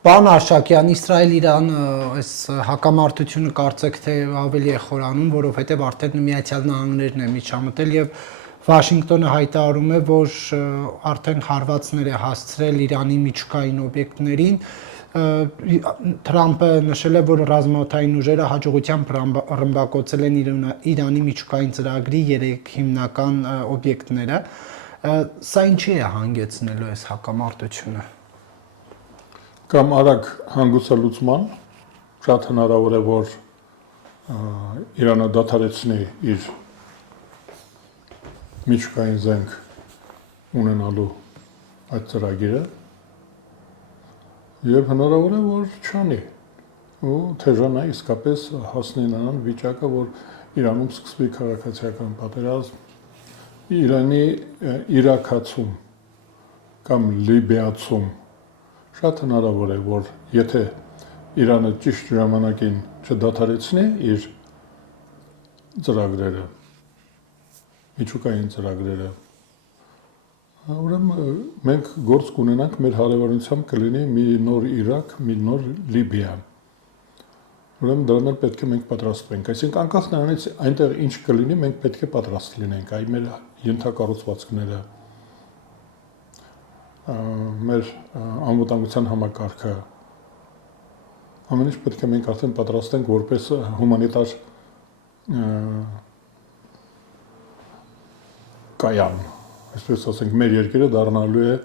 Պարոն Արշակյան, Իսրայել-Իրան այս հակամարտությունը կարծեք թե ավելի է խորանում, որովհետև արդեն Միացյալ Նահանգներն է միջամտել եւ Վաշինգտոնը հայտարարում է, որ արդեն հարվածներ է հասցրել Իրանի միջուկային օբյեկտներին։ Թրամփը նշել է, որ ռազմաօդային ուժերը հաջողությամբ ռմբակոծել են Իրանի միջուկային ծրագրի 3 հիմնական օբյեկտները։ Սա ինչի է հանգեցնելու այս հակամարտությունը։ Կամ արագ հանգուցալուծման շատ հնարավոր է, որ Իրանը դադարեցնի իր միջուկային զենք ունենալու այդ ծրագիրը եւ հնարավոր է, որ չանի ու թեժանա իսկապես հասնի նրան վիճակը, որ Իրանում սկսվի քաղաքացիական պատերազմ, Իրանի իրաքացում կամ լիբիացում շատ հնարավոր է, որ եթե Իրանը ճիշտ ժամանակին չդադարեցնի իր ծրագրերը, միջուկային ծրագրերը, ուրեմն մենք գործ կունենանք մեր հարևանությամբ կլինի մի նոր Իրաք, մի նոր Լիբիա։ Ուրեմն դրան պետք է մենք պատրաստվենք, այսինքն անկախ նրանից այնտեղ ինչ կլինի, մենք պետք է պատրաստ լինենք, այ մեր ենթակառուցվածքները, մեր անվտանգության համակարգը, ամեն ինչ պետք է մենք արդեն պատրաստենք որպես հումանիտար կայան, այսպես ասենք, մեր երկիրը դառնալու է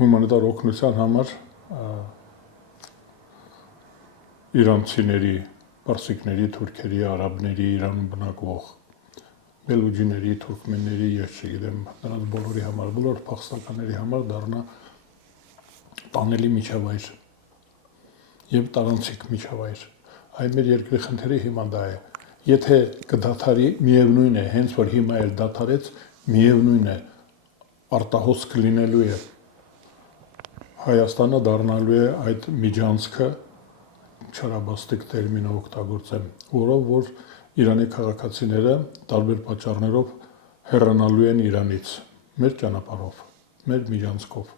հումանիտար օգնության համար իրանցիների, պարսիկների, թուրքերի, արաբների, Իրանում բնակվող բելուջիների, թուրքմենների, ես չգիտեմ, նրանց բոլորի համար, բոլոր փախստականների համար դառնա տանելի միջավայր եւ տարանցիկ միջավայր։ Այ մեր երկրի խնդիրը հիմա դա է։ Եթե կդադարի, միևնույն է, հենց որ հիմա էլ դադարեց, միևնույն է, արտահոս կլինելու է Հայաստանը դառնալու է այդ միջանցքը, չարաբաստիկ տերմինը օգտագործեմ, որով որ Իրանի քաղաքացիները տարբեր պատճառներով հեռանալու են Իրանից, մեր ճանապարհով, մեր միջանցքով։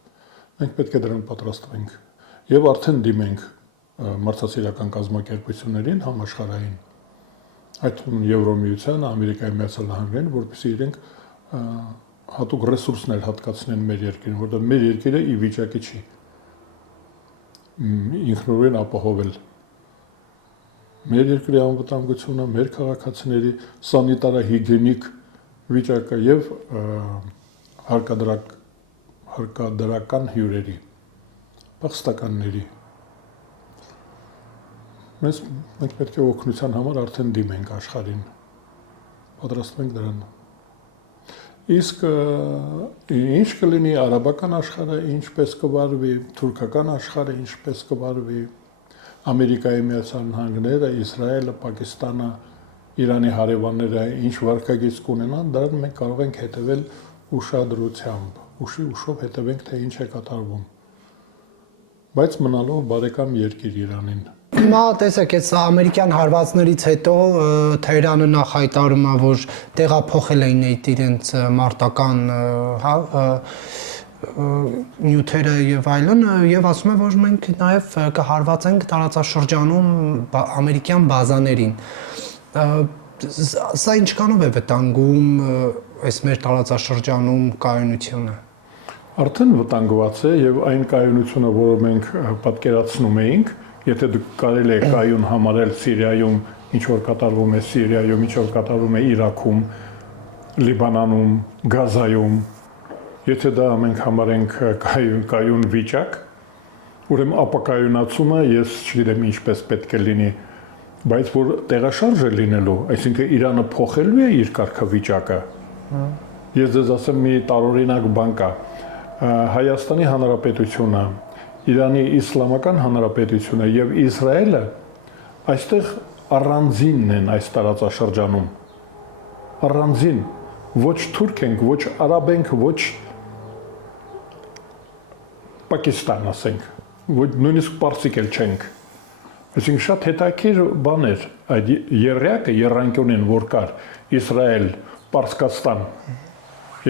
Մենք պետք է դրան պատրաստվենք եւ արդեն դիմենք մարդասիրական կազմակերպություններին համաշխարհային, այդ Եվրոմիությանը, Ամերիկայի Միացյալ Նահանգներին, որպեսզի իրենք հատուկ ռեսուրսներ հատկացնեն մեր երկրին, որտեղ մեր երկիրը ի վիճակի չի ինքնուրույն ապահովել մեր երկրի անվտանգությունը, մեր քաղաքացիների սանիտարահիգիենիկ վիճակը եւ հարկադրական հյուրերի, փախստականների։ Մենք պետք է օգնության համար արդեն դիմենք աշխարհին, պատրաստվենք դրան։ Իսկ ինչ կլինի արաբական աշխարհը, ինչպես կվարվի, թուրքական աշխարհը, ինչպես կվարվի, Ամերիկայի Միացյալ Նահանգները, Իսրայելը, Պակիստանը, Իրանի հարևանները ինչ վարկագիծ կունենան, դրան մենք կարող ենք հետևել ուշադրությամբ, ուշով հետևենք, թե ինչ է կատարվում։ Բայց մնալով բարեկամ երկիր Իրանին։ Հիմա տեսեք, այս ամերիկյան հարվածներից հետո Թեհրանը նախ հայտարարում է, որ տեղափոխել էին իրենց մարտական նյութերը եւ այլն եւ ասում է, որ մենք նաեւ կհարվածենք տարածաշրջանում ամերիկյան բազաներին։ Սա ինչքանով է վտանգում այս մեր տարածաշրջանում կայունությունը։ Արդեն վտանգված է եւ այն կայունությունը, որը մենք պատկերացնում էինք, եթե դուք կարելի է կայուն համարել Սիրիայում, ինչ որ կատարվում է Սիրիայում, ինչ որ կատարվում է Իրաքում, Լիբանանում, Գազայում, եթե դա մենք համարենք կայուն վիճակ, ուրեմն ապակայունացումը ես չգիտեմ ինչպես պետք է լինի, բայց որ տեղաշարժ է լինելու, այսինքն Իրանը փոխելու է իր կարգավիճակը։ Ես ձեզ ասեմ մի տարօրինակ բան կա։ Հայաստանի Հանրապետությունը, Իրանի Իսլամական Հանրապետությունը եւ Իսրայելը այստեղ առանձինն են այս տարածաշրջանում։ Առանձին, ոչ թուրք ենք, ոչ արաբ ենք, ոչ Պակիստան ասենք, ոչ նույնիսկ պարսիկ էլ չենք։ Այսինքն շատ հետաքրքիր բան էր այդ երրյակը, երրանկյունին, որ կար Իսրայել, Պարսկաստան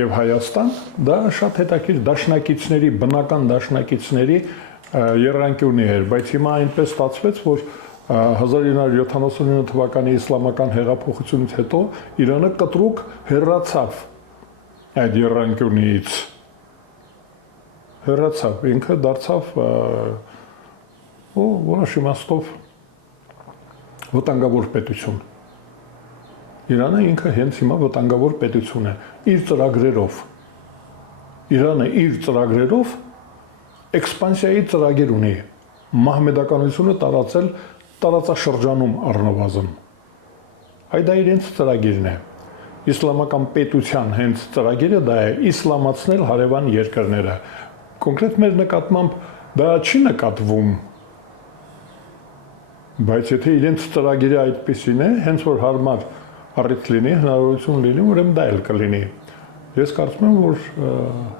եւ Հայաստան, դա շատ հետաքրքիր դաշնակիցների, բնական դաշնակիցների երանգյունի էր, բայց հիմա այնպես ստացվեց, որ 1979 թվականի իսլամական հեղափոխությունից հետո Իրանը կտրուկ հեռացավ այդ երանգյունից, ինքը դարձավ որոշ իմաստով վտանգավոր պետություն։ Իրանը ինքը հենց հիմա վտանգավոր պետություն է իր ծրագրերով։ Իրանը իր ծրագրերով էքսպանսիայի ծրագիր ունի, մահմեդականությունը տարածել տարածաշրջանում առնվազն։ Այդ դա իրենց ծրագիրն է։ Իսլամական պետության հենց ծրագիրը դա է իսլամացնել հարևան երկրները։ Կոնկրետ մեր նկատմամբ դա չի նկատվում, բայց եթե իրենց ծրագիրը այդպեսին է, հենց որ հարմար առիթ լինի, հնարավորություն լինի, ուրեմն դա էլ կլինի։ Ես կարծում եմ, որ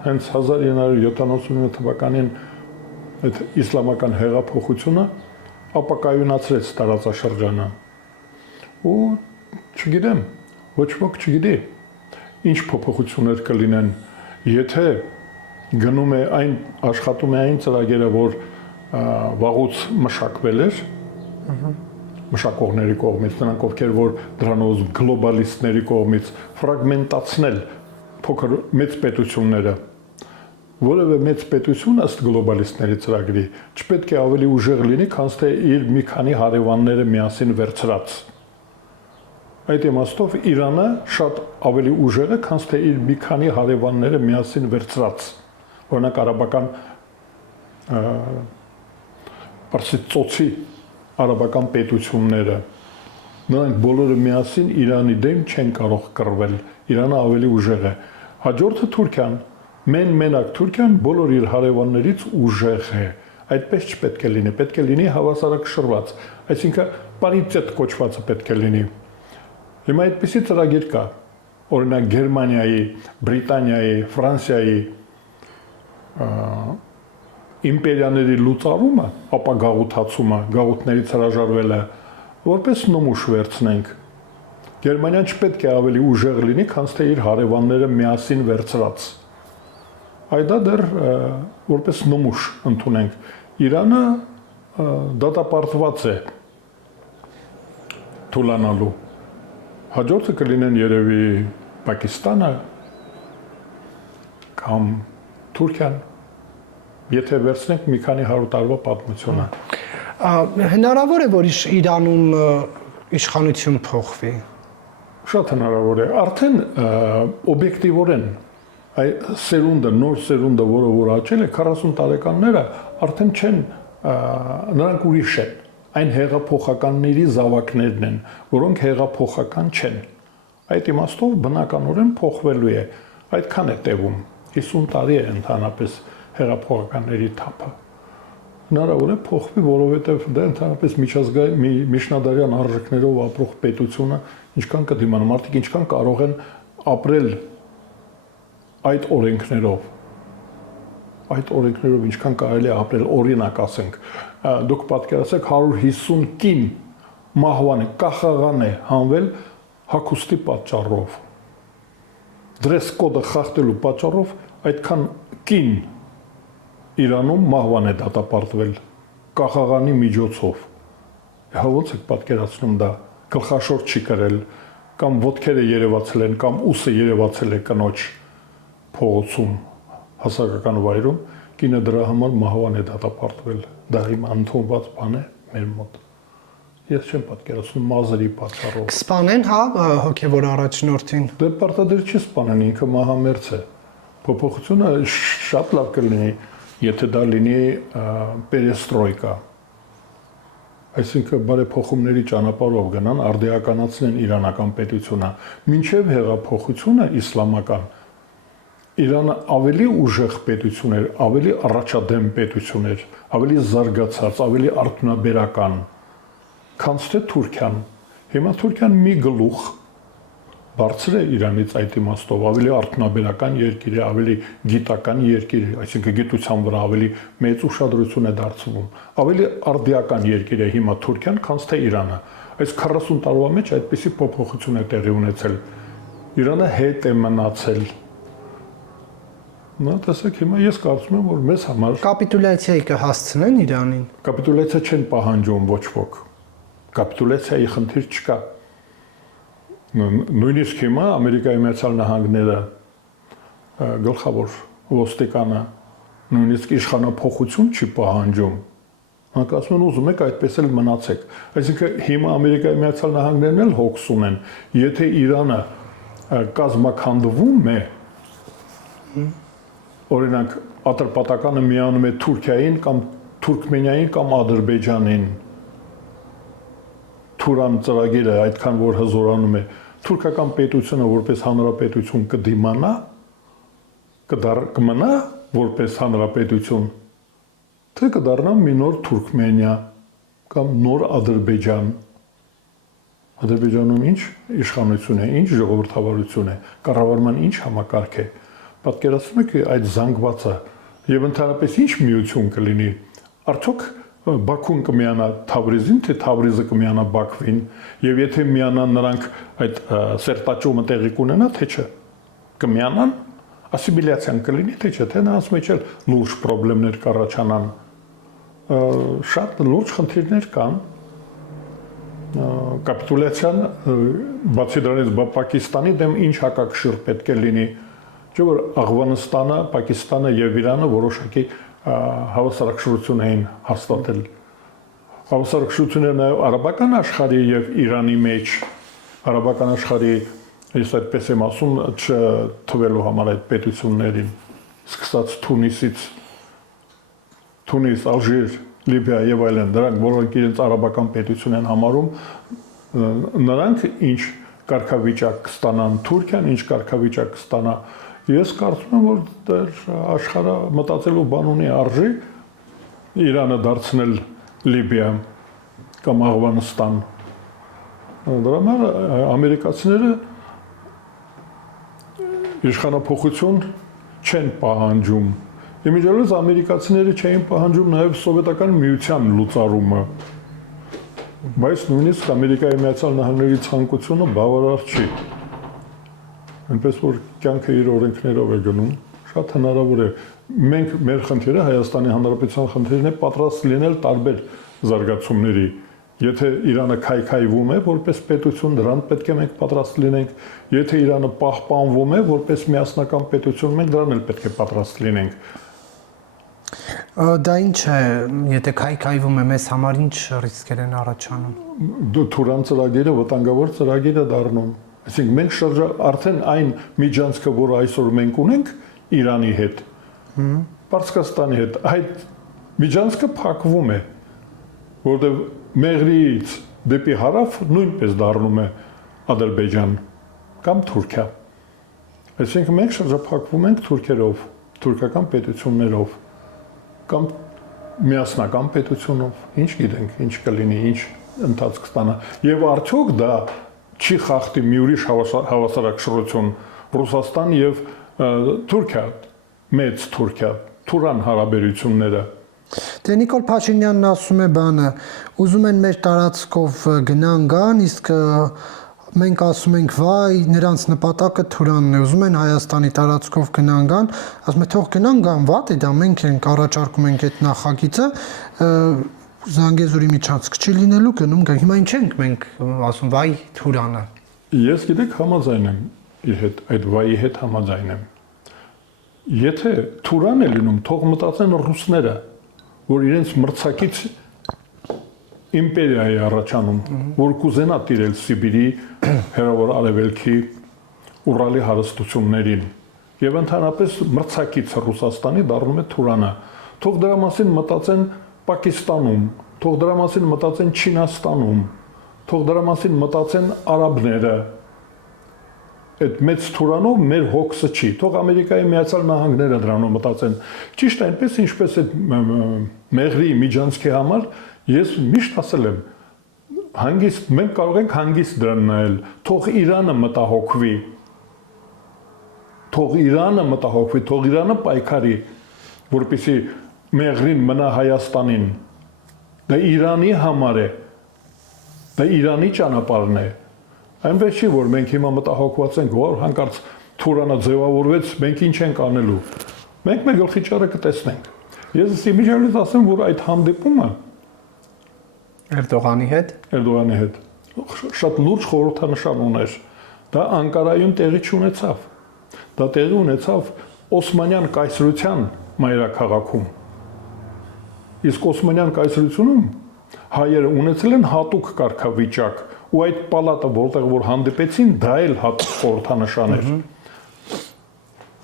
հենց 1979 թվականին այդ իսլամական հեղափոխությունը ապակայունացրեց տարածաշրջանը։ Ու չգիտեմ, ոչ ոք չգիտի, ինչ փոփոխություններ կլինեն, եթե գնում է աշխատում է այն ծրագիրը, որ վաղուց մշակվել էր, մշակողների կողմից, նրանք ովքեր որ դրանով գլոբալիստների կողմից ֆրագմենտացնել փոքր մեծ պետությունները, որևէ մեծ պետություն ըստ գլոբալիստների ծրագրի չպետք է ավելի ուժեղ լինի, քան թե իր մի քանի հարևանները միասին վերցրած։ Այդ իմաստով Իրանը շատ ավելի ուժեղ է, քան թե իր մի քանի հարևանները միասին վերցրած։ Օրինակ արաբական Պարսից ծոցի արաբական պետությունները, նրանք բոլորը միասին Իրանի դեմ չեն կարող կռվել, Իրանը ավելի ուժեղ է։ Հաջորդը Թուրքիան, մենակ Թուրքիան բոլոր իր հարևաններից ուժեղ է։ Այդպես չպետք է լինի, պետք է լինի հավասարակշռված, այսինքն պարիտետ կոչվածը պետք է լինի։ Հիմա այդպիսի ծրագիր կա, օրինակ Գերմանիայի, Բրիտանիայի, Ֆրանսիայի իմպերիաների լուծարումը, ապա գաղութացումը, գաղութներից հրաժարվելը, որպես նոմուշ վերցնենք։ Գերմանիան չպետք է ավելի ուժեղ լինի, քան թե իր հարևանները միասին վերցրած։ Այդ դա դեռ որպես նոմուշ ընդունենք։ Իրանը դատապարտված է թուլանալու։ Հաջորդը կլինեն երևի Պակիստանը կամ Թուրքիան, եթե վերցնենք մի քանի 100 տարվա պատմությունը։ Հնարավոր է, որ Իրանում իշխանություն փոխվի։ Շատ հնարավոր է։ Արդեն օբյեկտիվորեն սերունդը, նոր սերունդը, որը որ աճել է 40 տարեկանները, արդեն չեն, նրանք ուրիշ են։ Այն հեղափոխականների զավակներն են, որոնք հեղափոխական չեն։ Այդ իմաստով բնականորեն փոխվելու է։ Այդքան է տևում։ 50 տարի է ընդհանրապես հեղափոխականների թափը։ Հնարավոր է փոխվի, որովհետև դա ընդհանրապես միջնադարյան արժեքներով ապրող պետությունը ինչքան կդիմանա, մարդիկ ինչքան կարող են ապրել այդ օրենքներով, ինչքան կարելի է ապրել, օրինակ ասենք, դուք պատկերացրեք 150 կին մահվան է, կախաղան է հանվել հագուստի պատճառով, դրես կոդը խախտելու պատճառով այդքան կին Իրանում մահվան է դատապարտվել կախաղանի միջոցով։ Ոնց եք պատկերացնում դա, գլխաշոր չի կրել, կամ ոտքերը երևացել են, կամ ուսը երևացել է կնոջ փողոցում, հասարակական վայրում, կինը դրա համար մահվան է դատապարտվել։ Դա հիմա ընդունված բան է մեր մոտ։ Ես չեմ պատկերացնում մազերի պատճառով։ Կսպանեն, հա, հոգևոր առաջնորդին։ Դե պարտադիր չի սպանեն, ինքը մահամերձ է։ Փոփոխությունը շատ լավ կլինի, եթե դա լինի պերեստրոյկա, այսինքն բարեփոխումների ճանապարհով գնան, արդիականացնեն իրանական պետությունը, մինչև հեղափոխությունը իսլամական, Իրանը ավելի ուժեղ պետություն էր, ավելի առաջադեմ պետություն էր, ավելի զարգացած, ավելի արդյունաբերական, քան թե Թուրքիան։ Հիմա Թուրքիան մի գլուխ բարձր է Իրանից այդ իմաստով, ավելի արդյունաբերական երկիր է, ավելի գիտական երկիր է, այսինքն գիտության վրա ավելի մեծ ուշադրություն է դարձվում, ավելի արդիական երկիր է հիմա Թուրքիան, քան թե Իրանը։ Այս 40 տարվա մեջ այդպիսի փոփոխություն է տեղի ունեցել։ Իրանը հետ է մնացել, Նա տեսեք հիմա ես կարծում եմ որ մեզ համար կապիտուլյացիայի կհասցնեն Իրանին։ կապիտուլյացիա չեն պահանջում ոչ ոք։ Կապիտուլյացիայի խնդիր չկա։ Նույնիսկ հիմա Ամերիկայի Միացյալ Նահանգները գլխավոր ոստիկանը նույնիսկ իշխանափոխություն չի պահանջում։ Նրանք ասում են ուզում եք այդպես էլ մնացեք։ Այսինքն հիմա Ամերիկայի Միացյալ Նահանգներն էլ հոգս ունեն, եթե Իրանը կազմաքանդվում է, օրինակ Ատրպատականը միանում է Թուրքիային կամ Թուրքմենիային կամ Ադրբեջանին, Թուրան ծրագիրը այդքան որ հզորանում է, թուրքական պետությունը որպես հանրապետություն կդիմանա, կմնա որպես հանրապետություն, թե կդառնա մի նոր Թուրքմենիա կամ նոր Ադրբեջան։ Ադրբեջանում ինչ իշխանություն է, ինչ ժողովրդավարություն է, կառավարման ինչ համակարգ է։ Պատկերացնում եք այդ զանգվածը եւ ընդհանրապես ինչ միություն կլինի։ Արդյոք Բաքուն կմիանա Թավրիզին, թե Թավրիզը կմիանա Բաքվին, եւ եթե միանան նրանք այդ սերտաճումը տեղի կունենա, թե չէ։ Կմիանան, ասիմիլյացիան կլինի, թե չէ, թե նրանց մեջ էլ լուրջ խնդիրներ կառաջանան։ Շատ լուրջ խնդիրներ կան։ Կապիտուլյացիան բացի դրանից Պակիստանի դեմ ինչ հակակշիռ պետք է լինի, չէ՞ որ Աֆղանստանը, Պակիստանը եւ Իրանը որոշակի հավասարակշռություն էին հաստատել։ Հավասարակշռությունը նաեւ արաբական աշխարհի եւ Իրանի մեջ, արաբական աշխարհի, ես այդպես եմ ասում, չթվելու համար այդ պետություններին, սկսած Թունիսից, Թունիս, Ալժիր, Լիբիա եւ այլն, դրանք որոնք իրենց արաբական պետություն են համարում, նրանք ինչ կարգավիճակ կստանան Թուրքիան, ինչ կարգավիճակ կստանա։ Ես կարծում եմ, որ աշխարհը մտածելու բան ունի արժի Իրանը դարձնել Լիբիա կամ Աֆղանստան։ Դրա համար ամերիկացիները իշխանափոխություն չեն պահանջում։ Իմիջիայլոց ամերիկացիները չէին պահանջում նաև սովետական միության լուծարումը։ Բայց նույնիսկ Ամերիկայի Միացյալ Նահանգների ցանկությունը բավարար չի։ Այնպես որ կյանքը իր օրենքներով է գնում, շատ հնարավոր է։ Մենք մեր խնդիրը Հայաստանի Հանրապետության խնդիրն է պատրաստ լինել տարբեր զարգացումների։ Եթե Իրանը քայքայվում է որպես պետություն, դրան պետք է մենք պատրաստ լինենք։ Եթե Իրանը պահպանվում է որպես միասնական պետություն, մենք դրան էլ պետք է պատրաստ լինենք։ Դա ինչ է, եթե քայքայվում է մեզ համար ինչ ռիսկեր են առաջանում։ Թուրան ծրագիրը վտանգավոր ծրագիր է դառնում։ Այսինքն մենք արդեն այն միջանցքը, որը այսօր մենք ունենք Իրանի հետ, Պարսկաստանի հետ, այդ միջանցքը փակվում է, որտեղ Մեղրիից դեպի հարավ նույնպես դառնում է Ադրբեջան կամ Թուրքիա։ Այսինքն մենք շրջափակվում ենք թուրքերով, թուրքական պետություններով կամ միասնական պետությունով, ինչ գիտենք, ինչ կլինի, ինչ ընթացք ստանա։ Եվ արդյոք դա չի խախտի մի ուրիշ հավասարակշռություն Ռուսաստան եւ Թուրքիա, մեծ Թուրքիա, Թուրան հարաբերությունները։ Դե Նիկոլ Փաշինյանն ասում է բանը, ուզում են մեր տարածքով գնան գան, իսկ մենք ասում ենք վայ, նրանց նպատակը Թուրանն է, ուզում են Հայաստանի տարածքով գնան գան, ասում է թող գնան գան, վատ է դա, մենք ենք առաջարկում ենք այդ նախագիծը, Զանգեզուրի միջանցք չի լինելու գնում գա։ Հիմա ինչ ենք մենք ասում վայ Թուրանը։ Ես գիտեք համաձայն եմ իր հետ, այդ վայի հետ համաձայն եմ։ Եթե Թուրան է լինում, թող մտածեն ռուսները, որ իրենց մրցակից իմպերիա է առաջանում, որ կուզենա տիրել Սիբիրի, հեռավոր արևելքի, Ուրալի հարստություններին։ Եվ ընդհանրապես մրցակից Ռուսաստանի դառնում է Թուրանը։ Թող դրա մասին մտածեն Պակիստանում, թող դրա մասին մտածեն Չինաստանում, թող դրա մասին մտածեն արաբները։ Այդ մեծ Թուրանով մեր հոգսը չի, թող Ամերիկայի Միացյալ Նահանգները դրանով մտածեն։ Ճիշտ այնպես ինչպես այդ Մեղրի միջանցքի համար ես միշտ ասել եմ, հանգիստ մենք կարող ենք հանգիստ դրան նայել, թող Իրանը մտահոգվի, թող Իրանը պայքարի, որպեսզի Մեղրին մնա Հայաստանին։ Դա Իրանի համար է։ Դա Իրանի ճանապարհն է։ Այնպես չի, որ մենք հիմա մտահոգված ենք, որ հանկարծ Թուրանը ձևավորվեց, մենք ինչ ենք անելու։ Մենք մեր գլխի ճառը կտեսնենք։ Ես իմիջիալից ասեմ, որ այդ հանդիպումը Էրդողանի հետ շատ լուրջ խորհրդանշան ուներ։ Դա Անկարայում տեղի չունեցավ։ Դա տեղի ունեցավ Օսմանյան կայսրության մայրաքաղաքում։ Իսկ Օսմանյան կայսրությունում հայերը ունեցել են հատուկ կարգավիճակ, ու այդ պալատը, որտեղ որ հանդիպեցին, դա էլ հատուկ խորհրդանշան էր։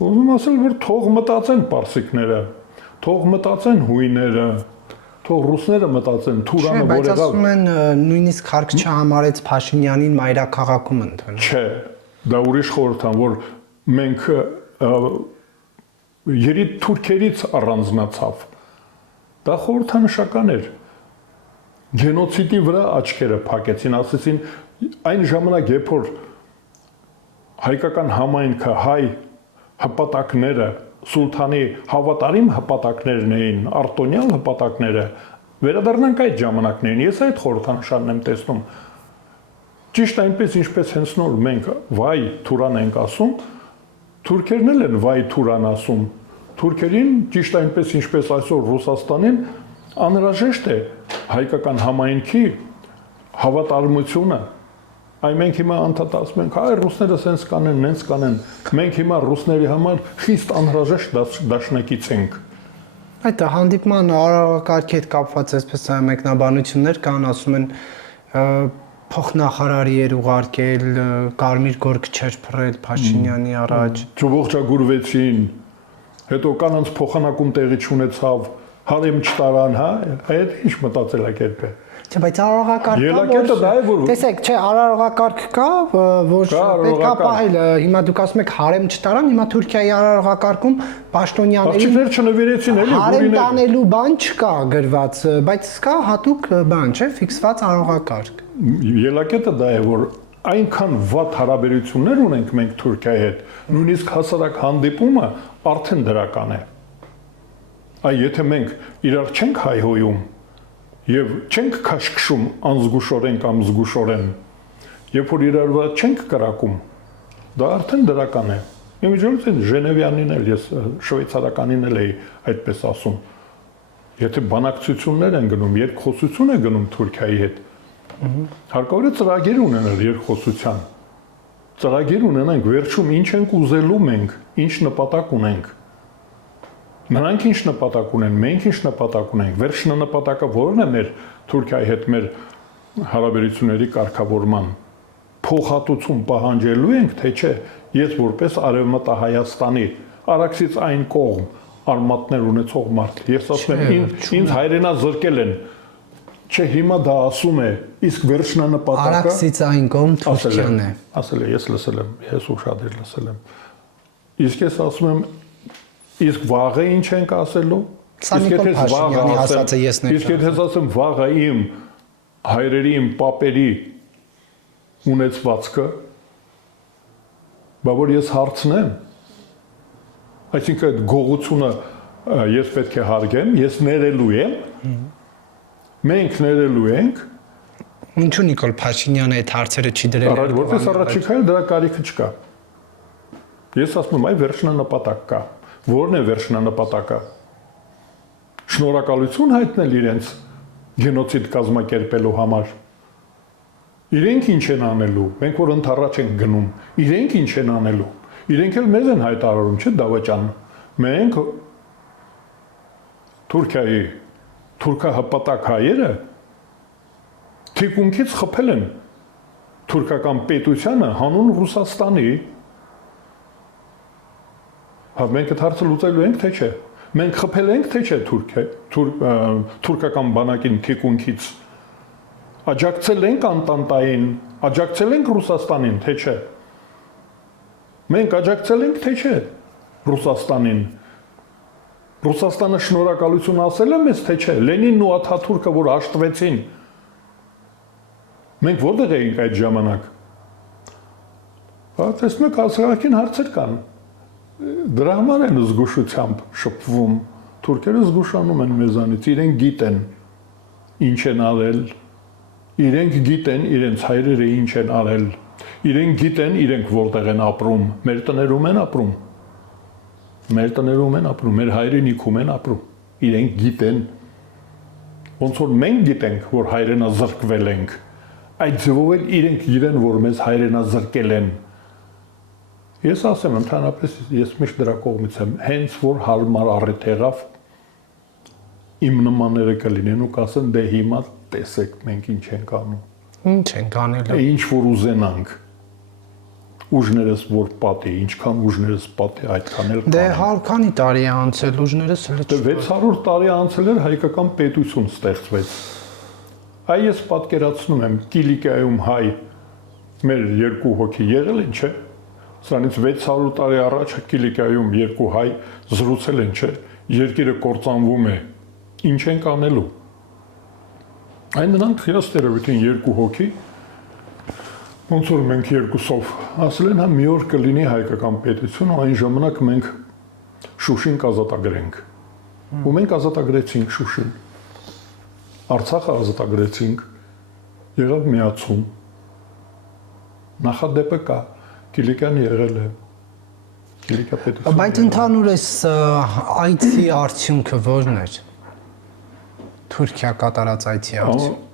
Ուզում ասել, որ թող մտածեն պարսիկները, թող մտածեն հույները, թող ռուսները մտածեն, Թուրանը որ բայց եղավ։ ասում են նույնիսկ հարկ չհամարեց Փաշինյանին մայրաքաղաքում ընդունել։ Չէ, դա ուրիշ խորհրդան, որ մենք երիտ թուրքերից առանձնացավ։ Դա խորհրդանշական էր։ Գենոցիդի վրա աչքերը փակեցին, ասեցին այն ժամանակ, երբ որ հայկական համայնքը, հայ հպատակները սուլթանի հավատարիմ հպատակներն էին, արտոնյալ հպատակները, վերադառնանք այդ ժամանակներին, ես այդ խորհրդանշանն եմ տեսնում։ Ճիշտ այնպես, ինչպես հենց նոր մենք վայ Թուրան ենք ասում, թուրքերն էլ են վայ Թուրան ասում։ Թուրքերին ճիշտ այնպես, ինչպես այսօր Ռուսաստանին անհրաժեշտ է հայկական համայնքի հավատարմությունը։ Այ մենք հիմա անդադ ասում ենք, այ ռուսները սենց կանեն, նենց կանեն։ Մենք հիմա ռուսների համար խիստ անհրաժեշտ դաշնակից ենք։ Այդ հանդիպման արարողակարգի հետ կապված այսպես մեկնաբանություններ կան, ասում են փոխնախարարի էր ուղարկել, կարմիր գորգ չէր փռել Փաշինյանի առաջ։ Չողջագուրվեցին, հետո կանանց փոխանակում տեղի չունեցավ, հարեմ չտարան, հա, այդ ինչ մտածելակերպ է։ Չէ, բայց արարողակարգ կա, Ելակետը դա է, որ տեսեք, չէ, արարողակարգ կա, որ պետք է պահել։ Հիմա դուք ասում եք հարեմ չտարան, հիմա Թուրքիայի արարողակարգում պաշտոնյաների աղջիկներ չնվիրեցին էլի, հարեմ տանելու բան չկա գրված, բայց կա հատուկ բան, չէ, ֆիքսված արարողակարգ։ Ելակետը դա է, որ այնքան վատ հարաբերություններ ունենք մենք Թուրքիայի հետ, նույնիսկ հասարակ հանդիպումը արդեն դրական է։ Այ եթե մենք իրար չենք հայհոյում եւ չենք քաշքշում անզգուշորեն կամ զգուշորեն, երբ որ իրար վրա չենք կրակում, դա արդեն դրական է։ Իմիջիալից այն Ժենևյանին էլ ես շվեյցարականին էլ էի այդպես ասում։ Եթե բանակցություններ են գնում, երկխոսություն է գնում Թուրքիայի հետ, հարկավոր է ծրագիր ունենալ երկխոսության։ Ծրագիր ունենանք, վերջում ինչ ենք ուզելու մենք, ինչ նպատակ ունենք։ Նրանք ինչ նպատակ ունեն, մենք ինչ նպատակ ունենք, վերջնանպատակը որն է մեր Թուրքիայի հետ մեր հարաբերությունների կարգավորման։ Փոխհատուցում պահանջելու ենք, թե չէ, ես որպես Արևմտահայաստանի Արաքսից այն կողմ արմատներ ունեցող մարդ, ես ասում եմ, ինձ հայրենա զրկել են։ Չէ, հիմա դա ասում է, իսկ վերջնանպատակը Արաքսից այն կողմ Թուրքիան է։ Ասել է, ես լսել եմ, ես ուշադիր լսել եմ։ Իսկ ես ասում եմ, իսկ վաղը ինչ ենք ասելու։ Նիկոլ Փաշինյանի ասածը ես ներկայացնում։ Իսկ եթե ասեմ վաղը իմ հայրերի, իմ պապերի ունեցվածքը, բա որ ես հարցնեմ, այսինքն այդ գողությունը ես պետք է հարգեմ, ես ներելու եմ, մենք ներելու ենք։ Ինչու Նիկոլ Փաշինյանը այդ հարցերը չի դրել։ Որպես առաջիկայում դրա կարիքը չկա։ Ես ասում եմ, այ վերջնանպատակ կա։ Որն է վերջնանպատակը։ Շնորհակալություն հայտնել իրենց գենոցիդ կազմակերպելու համար։ Իրենք ինչ են անելու, մենք որ ընդառաջ ենք գնում, իրենք ինչ են անելու։ Իրենք էլ մեզ են հայտարարում, չէ՞ Դավաճան։ Մենք Թուրքիայի թուրքահպատակ հայերը թիկունքից խփել են թուրքական պետությանը հանուն Ռուսաստանի։ Հա մենք այդ հարցը լուծելու ենք, թե չէ։ Մենք խփել ենք, թե չէ թուրքական բանակին թիկունքից։ Աջակցել ենք Անտանտային, աջակցել ենք Ռուսաստանին, թե չէ։ Մենք աջակցել ենք, թե չէ Ռուսաստանին։ Ռուսաստանը շնորհակալություն ասել է մեզ, թե չէ։ Լենինն ու Աթաթուրքը, որ հաշտվեցին, մենք որտեղ էինք այդ ժամանակ։ Հա, տեսնում եք, հասարակին հարցեր կան։ Դրա համար են զգուշությամբ շփվում։ Թուրքերը զգուշանում են մեզանից, իրենք գիտեն ինչ են արել, իրենք գիտեն իրենց հայրերը ինչ են արել, իրենք գիտեն իրենք որտեղ են ապրում, մեր տներում են ապրում։ Մեր տներում են ապրում, մեր հայրենիքում են ապրում, իրենք գիտեն, ոնց որ մենք գիտենք, որ հայրենազրկվել ենք, այդ ձևով էլ իրենք գիտեն, որ մեզ հայրենազրկել են։ Ես ասեմ, ընդհանրապես ես միշտ դրա կողմից եմ, հենց որ հարմար առիթ եղավ, իմ նմանները կլինեն ու կասեն, դե հիմա տեսեք մենք ինչ ենք անում։ Ինչ ենք անելու։ Ինչ որ ուզենանք։ Ուժներս որ պատի, ինչքան ուժներս պատի, այդքան էլ Դե քանի տարի է անցել ուժներս հələ 600 տարի անցել էր հայկական պետություն ստեղծվեց։ Այ ես պատկերացնում եմ Կիլիկիայում հայ մեր երկու հոգի եղել են, չէ՞։ Սրանից 600 տարի առաջ Կիլիկիայում երկու հայ զրուցել են, չէ՞։ Երկիրը կործանվում է։ Ինչ ենք անելու։ Այն նրանք հիաստերովին երկու հոգի ոնց որ մենք երկուսով ասել են, հա մի օր կլինի հայկական պետություն ու այն ժամանակ մենք Շուշին կազատագրենք։ Ու մենք ազատագրեցինք Շուշին։ Արցախը ազատագրեցինք, եղավ միացում։ Նախադեպը կա, Կիլիկիան եղել է։ Կիլիկիա պետություն։ Բայց ընդհանուր էս այցի արդյունքը ո՞րն էր։ Թուրքիա կատարած այցի արդյունքը։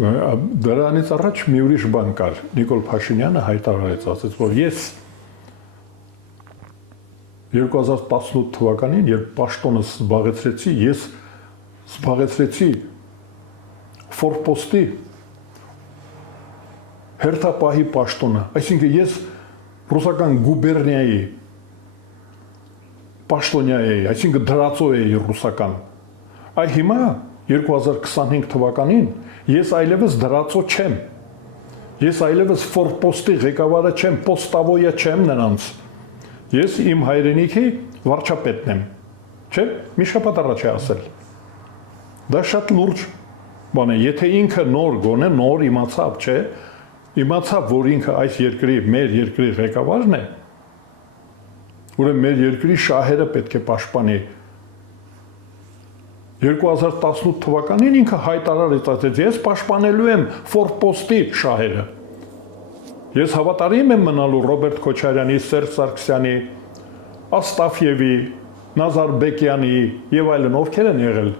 Դրանից առաջ մի ուրիշ բան կար։ Նիկոլ Փաշինյանը հայտարարեց, ասաց, որ ես 2018 թվականին, երբ պաշտոնս զբաղեցրեցի, ես զբաղեցրեցի ֆորպոստի հերթապահի պաշտոնը, այսինքն ես ռուսական գուբերնիայի պաշտոնյա էի, այսինքն դրածո էի ռուսական։ Այ հիմա 2025 թվականին ես այլևս դրածո չեմ։ Ես այլևս ֆորպոստի ղեկավարը չեմ, պոստավոյը չեմ նրանց։ Ես իմ հայրենիքի վարչապետն եմ։ Չէ՞, մի շաբաթ առաջ է ասել։ Դա շատ լուրջ բան է, եթե ինքը նոր գոնե նոր իմացավ, չէ՞, իմացավ, որ ինքը այս երկրի, մեր երկրի ղեկավարն է, ուրեմն մեր երկրի շահերը պետք է պաշտպանի։ 2018 թվականին ինքը հայտարարեց, ասեց, ես պաշտպանելու եմ ֆորպոստի շահերը։ Ես հավատարիմ եմ մնալու Ռոբերտ Քոչարյանի, Սերժ Սարգսյանի, Աստաֆյևի, Նազարբեկյանի եւ այլն, ովքեր են եղել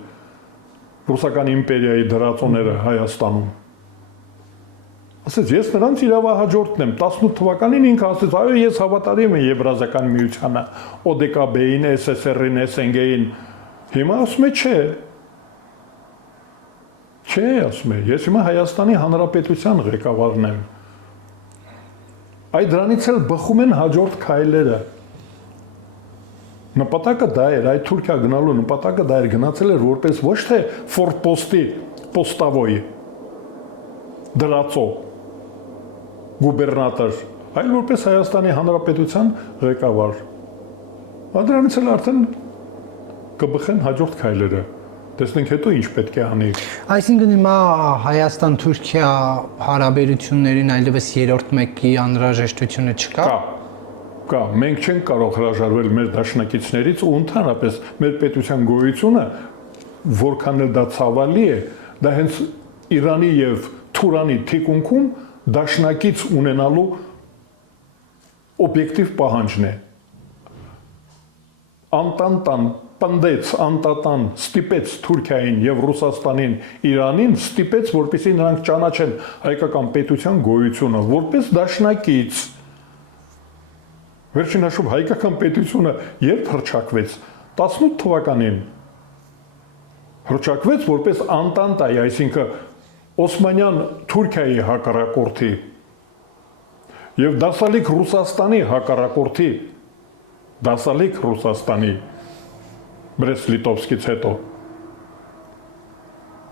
ռուսական իմպերիայի դրածոները Հայաստանում։ Ասեց, ես նրանց իրավահաջորդն եմ։ 18 թվականին ինքը ասեց, այո, ես հավատարիմ եմ Եվրազիական միությանը, ՕԴԿԲ-ին, ՍՍՍՌ-ին, ՍՆԳ-ին։ Հիմա ասում է, չէ։ Չէ, ասում է, ես հիմա Հայաստանի Հանրապետության ղեկավարն եմ։ Այդ դրանից էլ բխում են հաջորդ քայլերը։ Նպատակը դա էր, այդ Թուրքիա գնալու նպատակը դա էր, գնացել էր որպես ոչ թե ֆորպոստի պոստավոյ դրածո գուբերնատոր, այլ որպես Հայաստանի Հանրապետության ղեկավար։ Դրանից էլ արդեն կբխեն հաջորդ քայլերը։ Տեսնենք հետո ինչ պետք է անի։ Այսինքն հիմա Հայաստան-Թուրքիա հարաբերություններին այլևս երրորդ մեկի անհրաժեշտությունը չկա։ Կա, մենք չենք կարող հրաժարվել մեր դաշնակիցներից ու ընդհանրապես մեր պետության գոյությունը, որքան էլ դա ցավալի է, դա հենց Իրանի եւ Թուրանի թիկունքում դաշնակից ունենալու օբյեկտիվ պահանջն է։ Անտանտան պնդեց, անտատան ստիպեց Թուրքիային եւ Ռուսաստանին Իրանին, ստիպեց, որպեսզի նրանք ճանաչեն հայկական պետության գոյությունը որպես դաշնակից։ Վերջին հաշվով հայկական պետությունը երբ հռչակվեց 18 թվականին հռչակվեց որպես անտանտայի, այսինքն Օսմանյան Թուրքիայի հակառակորդի եւ դասալիկ Ռուսաստանի հակառակորդի, դասալիկ Ռուսաստանի Բրեստ-Լիտովսկից հետո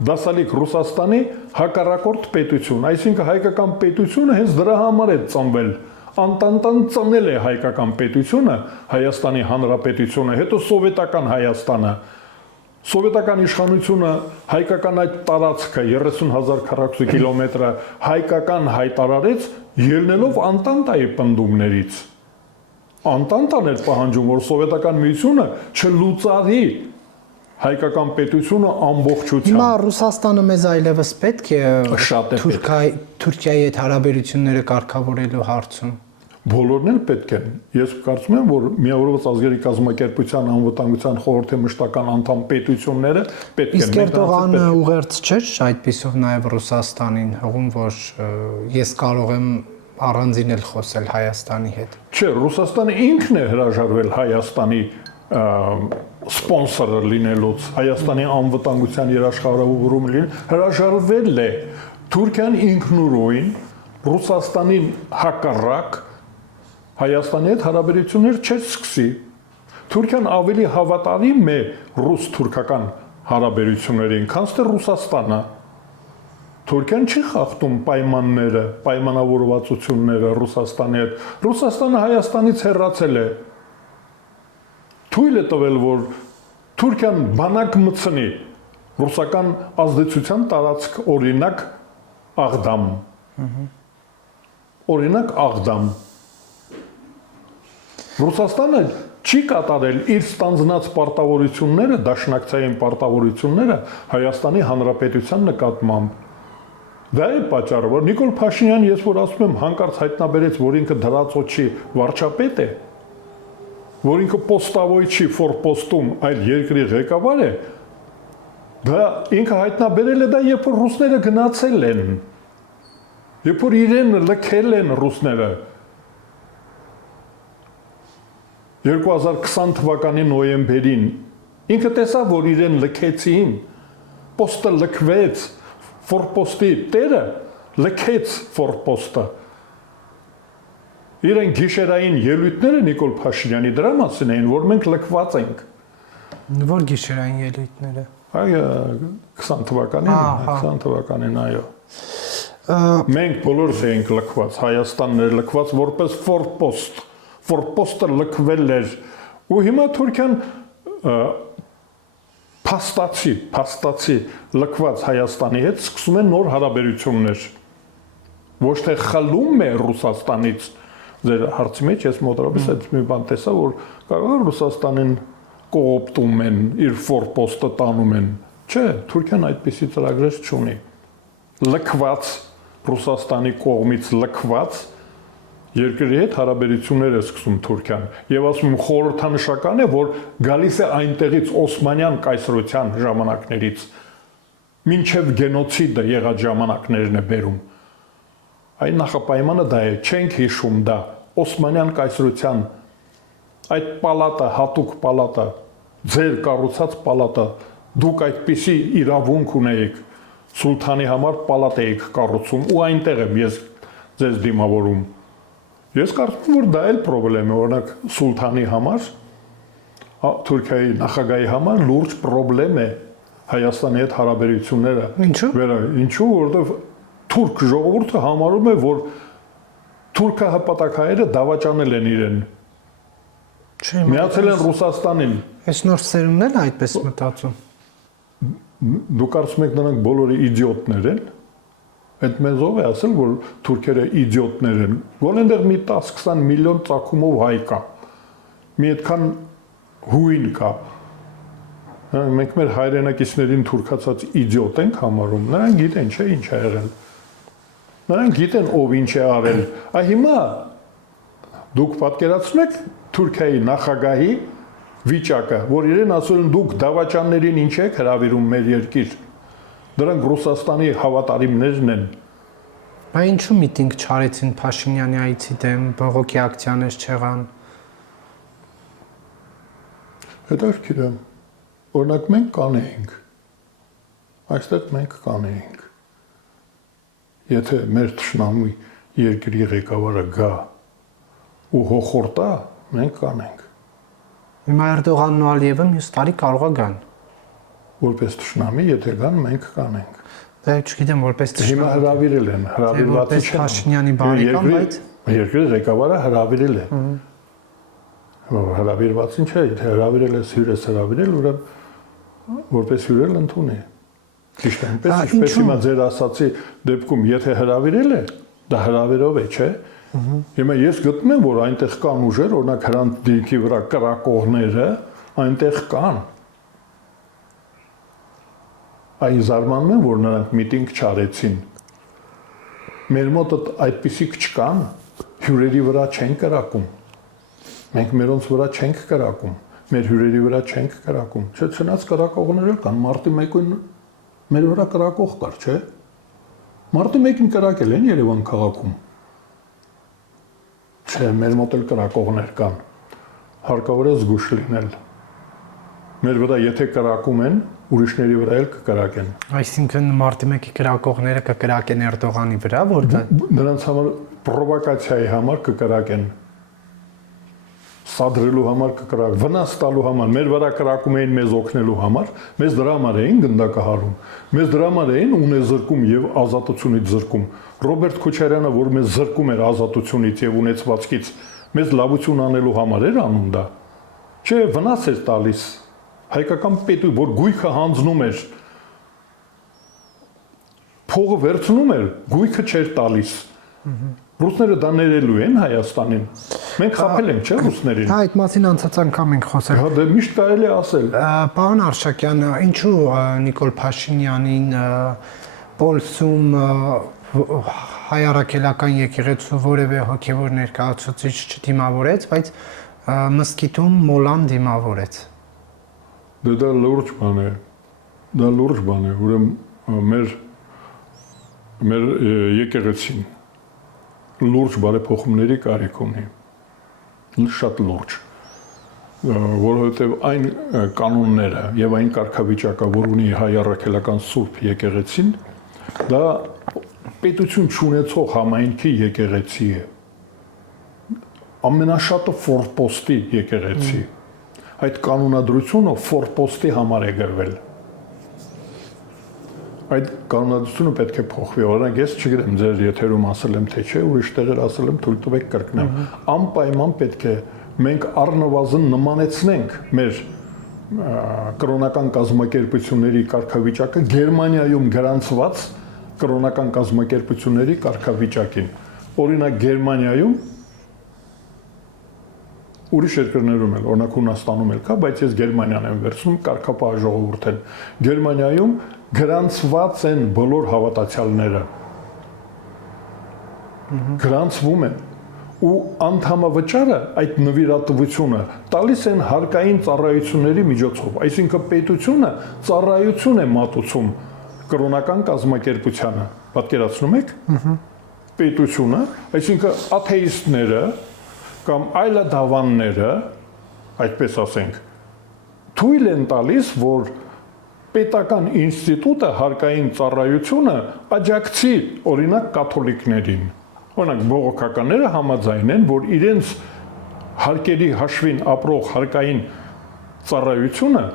դասալիկ Ռուսաստանի հակառակորդ պետություն, այսինքն հայկական պետությունը հենց դրա համար է ծնվել։ Անտանտան ծնել է հայկական պետությունը, Հայաստանի Հանրապետությունը, հետո սովետական Հայաստանը։ Սովետական իշխանությունը հայկական այդ տարածքը 30,000 քառակուսի կիլոմետրը հայկական հայտարարեց, ելնելով Անտանտայի պնդումներից։ Անտանտան էր պահանջում, որ սովետական միությունը չլուծարի հայկական պետությունը ամբողջությամբ։ Հիմա Ռուսաստանը մեզ այլևս պետք է Շատ է Թուրքիայի հետ հարաբերությունները կարգավորելու հարցում։ բոլորն էլ պետք են։ Ես կարծում եմ, որ Միավորված ազգերի կազմակերպության անվտանգության խորհրդի մշտական անդամ պետությունները պետք են։ Իսկ Էրդողանը ուղերձ չէր այդպիսով նաև Ռուսաստանին, հողում որ ես կարող եմ առանձին էլ խոսել Հայաստանի հետ։ Չէ, Ռուսաստանը ինքն է հրաժարվել Հայաստանի սպոնսորը լինելուց, Հայաստանի անվտանգության երաշխավորում հրաժարվել է։ Թուրքիան ինքնուրույն Ռուսաստանին հակառակ Հայաստանի հետ հարաբերություններ չէր սկսի։ Թուրքիան ավելի հավատարիմ է ռուս-թուրքական հարաբերություններին, քան թե Ռուսաստանը։ Թուրքիան չի խախտում պայմանները, պայմանավորվածությունները Ռուսաստանի հետ։ Ռուսաստանը Հայաստանից հեռացել է։ Թույլ է տվել, որ Թուրքիան բանակ մտցնի ռուսական ազդեցության տարածք, օրինակ Աղդամ։ Օրինակ Աղդամ։ Ռուսաստանը չի կատարել իր ստանձնած պարտավորությունները, դաշնակցային պարտավորությունները Հայաստանի Հանրապետության նկատմամբ։ Դա է պատճառը, որ Նիկոլ Փաշինյան, ես որ ասում եմ, հանկարծ հայտնաբերեց, որ ինքը դրածոչի վարչապետ է, որ ինքը պոստավոյչի ֆորպոստում այլ երկրի ղեկավար է, դա ինքը հայտնաբերել է դա, երբ որ ռուսները գնացել են, երբ որ իրեն լքել են ռուսները 2020 թվականի նոյեմբերին, ինքը տեսավ, որ իրեն լքեցին, պոստը լքվեց, ֆորպոստի տերը լքեց ֆորպոստը։ Իրեն գիշերային ելույթները Նիկոլ Փաշինյանի դրա մասին էին, որ մենք լքված ենք։ Որ գիշերային ելույթները։ Այո, 20 թվականին, այո։ Մենք բոլորս էինք լքված, Հայաստանն էր լքված որպես ֆորպոստ։ Ֆորպոստը լքվել էր, ու հիմա Թուրքիան փաստացի լքված Հայաստանի հետ սկսում են նոր հարաբերություններ։ Ոչ թե խլում է Ռուսաստանից, ձեր հարցի մեջ ես մոտավորապես այդ մի բան տեսա, որ կարող է Ռուսաստանին կոոպտում են, իր ֆորպոստը տանում են։ Չէ, Թուրքիան այդպիսի ծրագրեր չունի։ Լքված Ռուսաստանի կողմից լքված երկրի հետ հարաբերություններ է սկսում Թուրքիան, եւ ասում խորհրդանշական է, որ գալիս է այնտեղից Օսմանյան կայսրության ժամանակներից, մինչև գենոցիդը եղած ժամանակներն է բերում։ Այն նախապայմանը դա է, չենք հիշում դա, Օսմանյան կայսրության այդ պալատը, հատուկ պալատը, ձեր կառուցած պալատը, դուք այդպիսի իրավունք ունեիք, սուլթանի համար պալատ էիք կառուցում, ու այնտեղ եմ ես ձեզ դիմավորում։ Ես կարծում եմ, որ դա էլ խնդրեմ է, օրինակ սուլթանի համար, Թուրքիայի նախագահի համար լուրջ խնդրեմ է Հայաստանի հետ հարաբերությունները։ Ինչու՞։ Ինչու, որովհետև թուրք ժողովուրդը համարում է, որ թուրքահպատակայերը դավաճանել են իրեն։ Միացել են Ռուսաստանին։ Այս նոր սերունդն էլ այդպես մտածում։ Դուք կարծում եք նրանք բոլորը իդիոտներ են։ Այդ մեզ ով է ասել, որ թուրքերը իդիոտներ են։ Որ այնտեղ մի 10-20 միլիոն ծագումով հայ կա։ Մի այդքան հույն կա։ Մենք մեր հայրենակիցներին թուրքացած իդիոտ ենք համարում։ Նրանք գիտեն, չէ, ինչ է եղել։ Նրանք գիտեն, ով ինչ է արել։ Հիմա դուք պատկերացնում եք Թուրքիայի նախագահի վիճակը, որ իրեն ասում են դուք դավաճաններին ինչ եք հրավիրում մեր երկիր։ Դրանք Ռուսաստանի հավատարիմներն են։ Բա ինչու միտինգ չարեցին Փաշինյանի այցի դեմ, բողոքի ակցիաներ չեղան։ Հետաքրքիր է։ Օրինակ մենք կանեինք։ Այստեղ մենք կանեինք։ Եթե մեր թշնամի երկրի ղեկավարը գա ու հոխորտա, մենք կանենք։ Հիմա Էրդողանն ու Ալիևը մյուս տարի կարող է գան։ Որպես թշնամի, եթե գան, մենք կանենք։ Դա չգիտեմ, որպես թշնամի։ Հիմա հրավիրել են, հրավիրվածի չեն։ Փաշինյանի բարեկամ, բայց երկրի ղեկավարը հրավիրել է։ Հրավիրվածին չէ, եթե հրավիրել ես, հյուր ես հրավիրել, ուրեմն որպես հյուրել ընդունի։ Ճիշտ է, այնպես ինչպես հիմա ձեր ասացի դեպքում, եթե հրավիրել է, դա հրավերով է, չէ։ Հիմա ես գտնում եմ, որ այնտեղ կան ուժեր, օրինակ Հրանտ դիրքի վրա կրակողները այնտեղ կան։ Այն զարմանում եմ, որ նրանք միտինգ չարեցին։ Մեր մոտ այդպիսիք չկան, հյուրերի վրա չենք կրակում։ Մենք մերոնց վրա չենք կրակում, մեր հյուրերի վրա չենք կրակում։ Չէ, ցնած կրակողներ կան, մարտի 1-ին մեր վրա կրակող կար, չէ։ Մարտի 1-ին կրակել են Երևան քաղաքում։ Չէ, մեր մոտ էլ կրակողներ կան։ Հարկավոր է զգուշ լինել։ Մեր վրա եթե կրակում են, ուրիշների վրա էլ կկրակեն։ Այսինքն մարտի 1-ի կրակողները կկրակեն Էրդողանի վրա, որտեղ նրանց համար պրովոկացիայի համար կկրակեն։ Սադրելու համար կկրակ, վնաս տալու համար, մեր վրա կրակում էին մեզ օգնելու համար, մեզ դրա համար էին գնդակահարում, մեզ դրա համար էին ունեզրկում եւ ազատությունից զրկում։ Ռոբերտ Քոչարյանը, որ մեզ զրկում էր ազատությունից եւ ունեցվածքից, մեզ լավություն անելու համար էր անում դա։ Չէ, վնաս էր տալիս։ Հայկական պետը, որ գույքը հանձնում էր, փողը վերցնում էր, գույքը չէր տալիս։ Ռուսները դա ներելու են Հայաստանին։ Մենք խաբել ենք, չէ՞, ռուսներին։ Այդ մասին անցած անգամ ենք խոսել։ Հա, դե միշտ կարելի է ասել։ Պարոն Արշակյան, ինչու Նիկոլ Փաշինյանին Պոլսում հայ առաքելական եկեղեցու որևէ հոգևոր ներկայացուցիչ չդիմավորեց, բայց մսկիթում մոլան դիմավորեց։ Դե դա լուրջ բան է։ Դա լուրջ բան է, ուրեմն մեր եկեղեցին լուրջ բարեփոխումների կարիք ունի։ Շատ լուրջ, որովհետև այն կանոնները եւ այն կարգավիճակը, որ ունի հայ առաքելական Սուրբ եկեղեցին, դա պետություն չունեցող համայնքի եկեղեցի է։ Ամենաշատը ֆորպոստի եկեղեցի։ Այդ կանոնադրությունը ֆորպոստի համար է գրվել։ Այդ կանոնադրությունը պետք է փոխվի։ Օրինակ ես չգիտեմ ձեր եթերում ասել եմ թե չէ, ուրիշ տեղեր ասել եմ, թույլ տվեք կրկնեմ։ Անպայման պետք է մենք առնվազն նմանեցնենք մեր կրոնական կազմակերպությունների կարգավիճակը Գերմանիայում գրանցված կրոնական կազմակերպությունների կարգավիճակին։ Օրինակ Գերմանիայում ուրիշ երկրներում էլ, օրինակ Հունաստանում էլ կա, բայց ես Գերմանիան եմ վերցնում, կարգապահ ժողովուրդ են։ Գերմանիայում գրանցված են բոլոր հավատացյալները։ Գրանցվում են ու անդամավճարը այդ նվիրատվությունը տալիս են հարկային ծառայությունների միջոցով, այսինքն պետությունը ծառայություն է մատուցում կրոնական կազմակերպությանը, պատկերացնում եք։ Պետությունը, այսինքն աթեիստները կամ այլադավանները, այդպես ասենք, թույլ են տալիս, որ պետական ինստիտուտը հարկային ծառայությունը աջակցի օրինակ կաթոլիկներին։ Օրինակ բողոքականները համաձայն են, որ իրենց հարկերի հաշվին ապրող հարկային ծառայությունը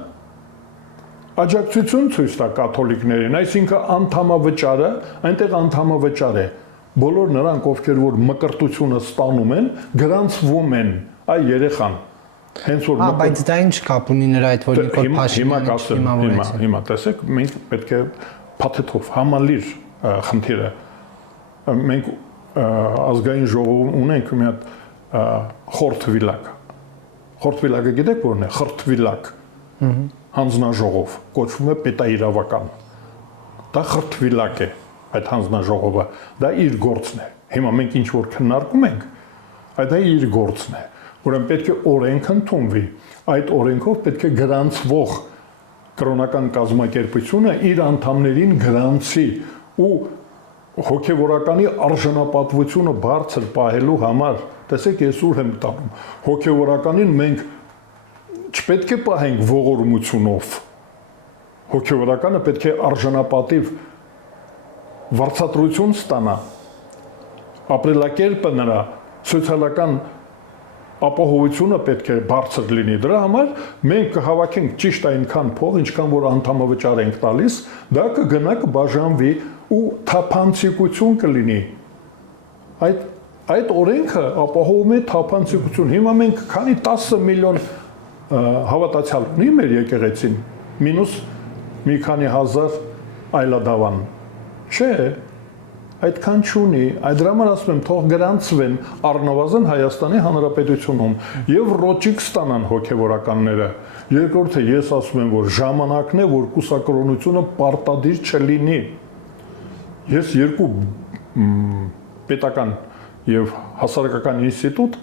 աջակցություն ցույց տա կաթոլիկներին, այսինքն անդամավճարը, այնտեղ անդամավճար է։ Բոլոր նրանք, ովքեր որ մկրտությունը ստանում են, գրանցվում են այ երեխան։ Հենց որ բայց դա ինչ կապ ունի նրա այդ որ Նիկոլ Փաշինյանը հիմա տեսեք, մենք պետք է փաթեթով համալիր խնդիրը։ Մենք ազգային ժողովում ունենք մի հատ խորթվիլակ։ Խորթվիլակը գիտեք որն է? Խրթվիլակ։ Հանձնաժողով կոչվում է պետաիրավական։ Դա խրթվիլակ է, այդ հանձնաժողովը, դա իր գործն է։ Հիմա մենք ինչ որ քննարկում ենք, այդ իր գործն է։ Ուրեմն պետք է օրենք ընդունվի։ Այդ օրենքով պետք է գրանցվող կրոնական կազմակերպությունը իր անդամներին գրանցի ու հոգևորականի արժանապատվությունը բարձր պահելու համար, տեսեք ես ուր եմ տանում, հոգևորականին մենք չպետք է պահենք ողորմությունով, հոգևորականը պետք է արժանապատիվ վարձատրություն ստանա, ապրելակերպը նրա սոցիալական ապահովությունը պետք է բարձր լինի, դրա համար մենք կհավաքենք ճիշտ այնքան փող, ինչքան որ անդամավճար ենք տալիս, դա կգնա կբաժանվի ու թափանցիկություն կլինի։ Այդ օրենքը ապահովում է թափանցիկություն։ Հիմա մենք քանի 10 միլիոն հավատացյալ ունի մեր եկեղեցին, մինուս մի քանի հազար այլադավան։ Չէ, այդքան չունի, այդ դրա համար ասում եմ, թող գրանցվեն առնվազն Հայաստանի Հանրապետությունում եւ ռոճիկ ստանան հոգեվորականները։ Երկրորդը ես ասում եմ, որ ժամանակն է, որ կուսակրոնությունը պարտադիր չլինի։ Ես երկու պետական եւ հասարակական ինստիտուտ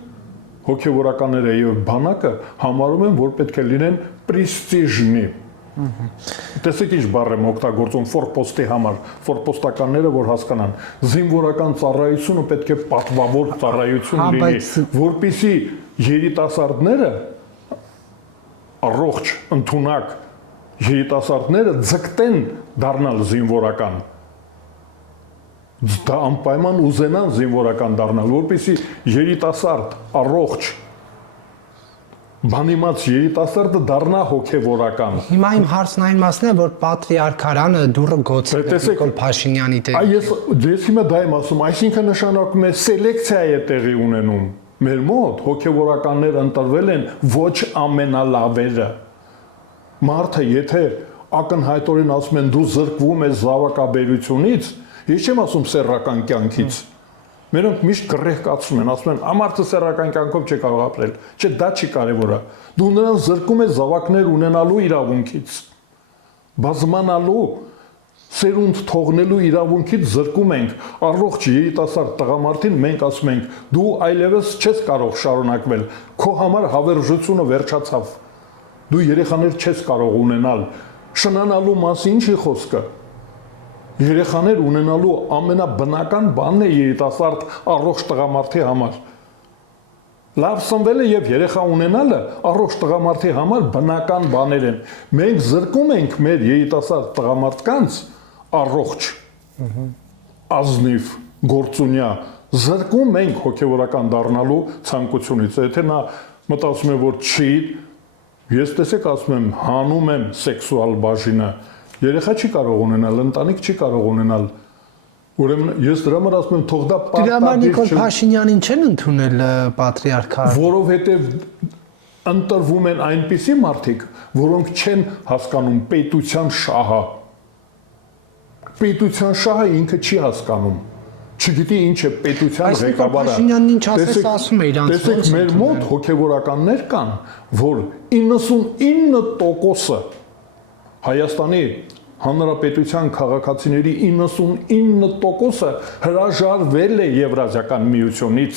հոգեվորականները եւ բանակը համարում են, որ պետք է լինեն պրեստիժնի։ Տեսեք ինչ բառ եմ օգտագործում ֆորպոստի համար, ֆորպոստականները որ հասկանան, զինվորական ծառայությունը պետք է պատվավոր ծառայություն լինի, որպեսզի երիտասարդները առողջ, ընդունակ երիտասարդները ձգտեն դառնալ զինվորական։ Դա անպայման ուզենան զինվորական դառնալ, որպեսզի երիտասարդ, առողջ, բանիմաց երիտասարդը դառնա հոգևորական։ Հիմա իմ հարցն այն մասն է, որ պատրիարքարանը դուրը գոցել է Նիկոլ Փաշինյանի դեմ։ Ես հիմա դա եմ ասում, այսինքն նշանակում է սելեկցիա է տեղի ունենում։ Մեր մոտ հոգևորականներ ընտրվել են ոչ ամենալավերը։ Մարդը եթե ակնհայտորեն ասում են դու զրկվում ես զավակաբերությունից, ես չեմ ասում սեռական կյանքից։ Մերոնք միշտ գրեհկացում են, ասում են ամարտը սեռական կյանքով չի կարող ապրել։ Չէ, դա չի կարևորը։ Դու նրան զրկում ես զավակներ ունենալու իրավունքից։ Բազմանալու, սերունդ թողնելու իրավունքից զրկում ենք առողջ երիտասարդ տղամարդին, մենք ասում ենք դու այլևս չես կարող շարունակվել, քո համար հավերժությունը վերջացավ։ Դու երեխաներ չես կարող ունենալ։ Շնանալու մասին ինչի խոսքը։ Երեխաներ ունենալու ամենաբնական բանն է երիտասարդ առողջ տղամարդի համար։ Լավ սնվելը եւ երեխա ունենալը առողջ տղամարդի համար բնական բաներ են։ Մենք զրկում ենք մեր երիտասարդ տղամարդկանց առողջ, ազնիվ, գործունյա, զրկում ենք հոգեվորական դառնալու ցանկությունից։ Եթե նա մտածում է, որ չի, ես տեսեք ասում եմ, հանում եմ սեքսուալ բաժինը, երեխա չի կարող ունենալ, ընտանիք չի կարող ունենալ։ Ուրեմն ես դրա համար ասում եմ, թող դա Դրա համար Նիկոլ Փաշինյանին չեն ընդունել պատրիարքարը։ Որովհետև ընտրվում են այնպիսի մարդիկ, որոնք չեն հասկանում պետության շահը։ Պետության շահը ինքը չի հասկանում։ Չգիտի ինչ է պետության ղեկավարը։ Փաշինյանն ինչ ասես ասում է իրանց։ Տեսեք, մեր մոտ հոգևորականներ կան, որ 99%-ը Հայաստանի Հանրապետության քաղաքացիների 99%-ը հրաժարվել է Եվրազիական միությունից,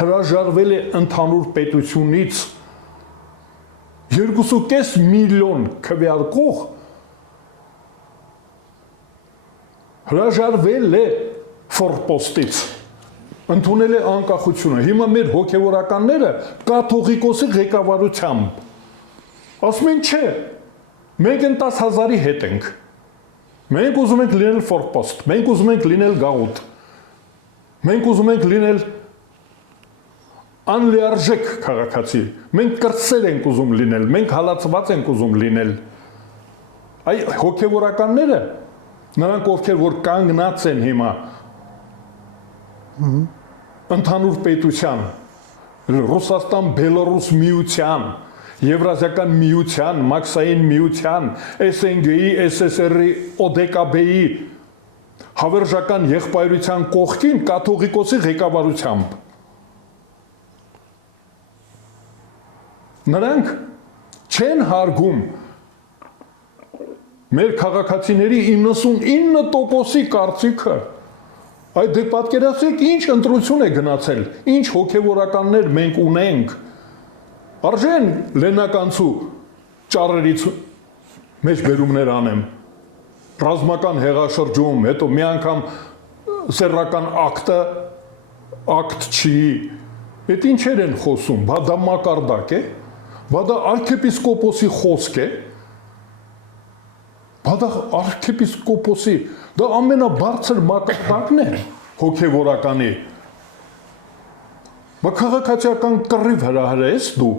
հրաժարվել է ընդհանուր պետությունից, 2.5 միլիոն քվեարկող հրաժարվել է ֆորպոստից, ընդունել է անկախությունը։ Հիմա մեր հոգևորականները կաթողիկոսի ղեկավարությամբ ասում են չէ, մենք են 10,000-ի հետ ենք, մենք ուզում ենք լինել ֆորպոստ, մենք ուզում ենք լինել գաղութ, մենք ուզում ենք լինել անլիարժեք քաղաքացի, մենք կրտսեր ենք ուզում լինել, մենք հալածված ենք ուզում լինել։ Այ հոգևորականները, նրանք ովքեր որ կանգնած են հիմա ընդհանուր պետության, Ռուսաստան, Բելոռուս միության, Եվրազիական միության, Մաքսային միության, SNG-ի, SSR-ի, ODKB-ի հավերժական եղբայրության կողքին կաթողիկոսի ղեկավարությամբ։ Նրանք չեն հարգում մեր քաղաքացիների 99%-ի կարծիքը։ Այդ դե պատկերացրեք ինչ ընտրություն է գնացել, ինչ հոգևորականներ մենք ունենք։ Արժեն լենականցու ճառերից մեջ բերումներ անեմ, ռազմական հեղաշրջում, հետո մի անգամ սեռական ակտ չի, այդ ինչեր են խոսում, բա դա մակարդակ է, բա դա արքեպիսկոպոսի խոսք է, բա դա արքեպիսկոպոսի, դա ամենաբարձր մակարդակն է հոգևորականի, բա քաղաքացիական կռիվ հրահրես դու,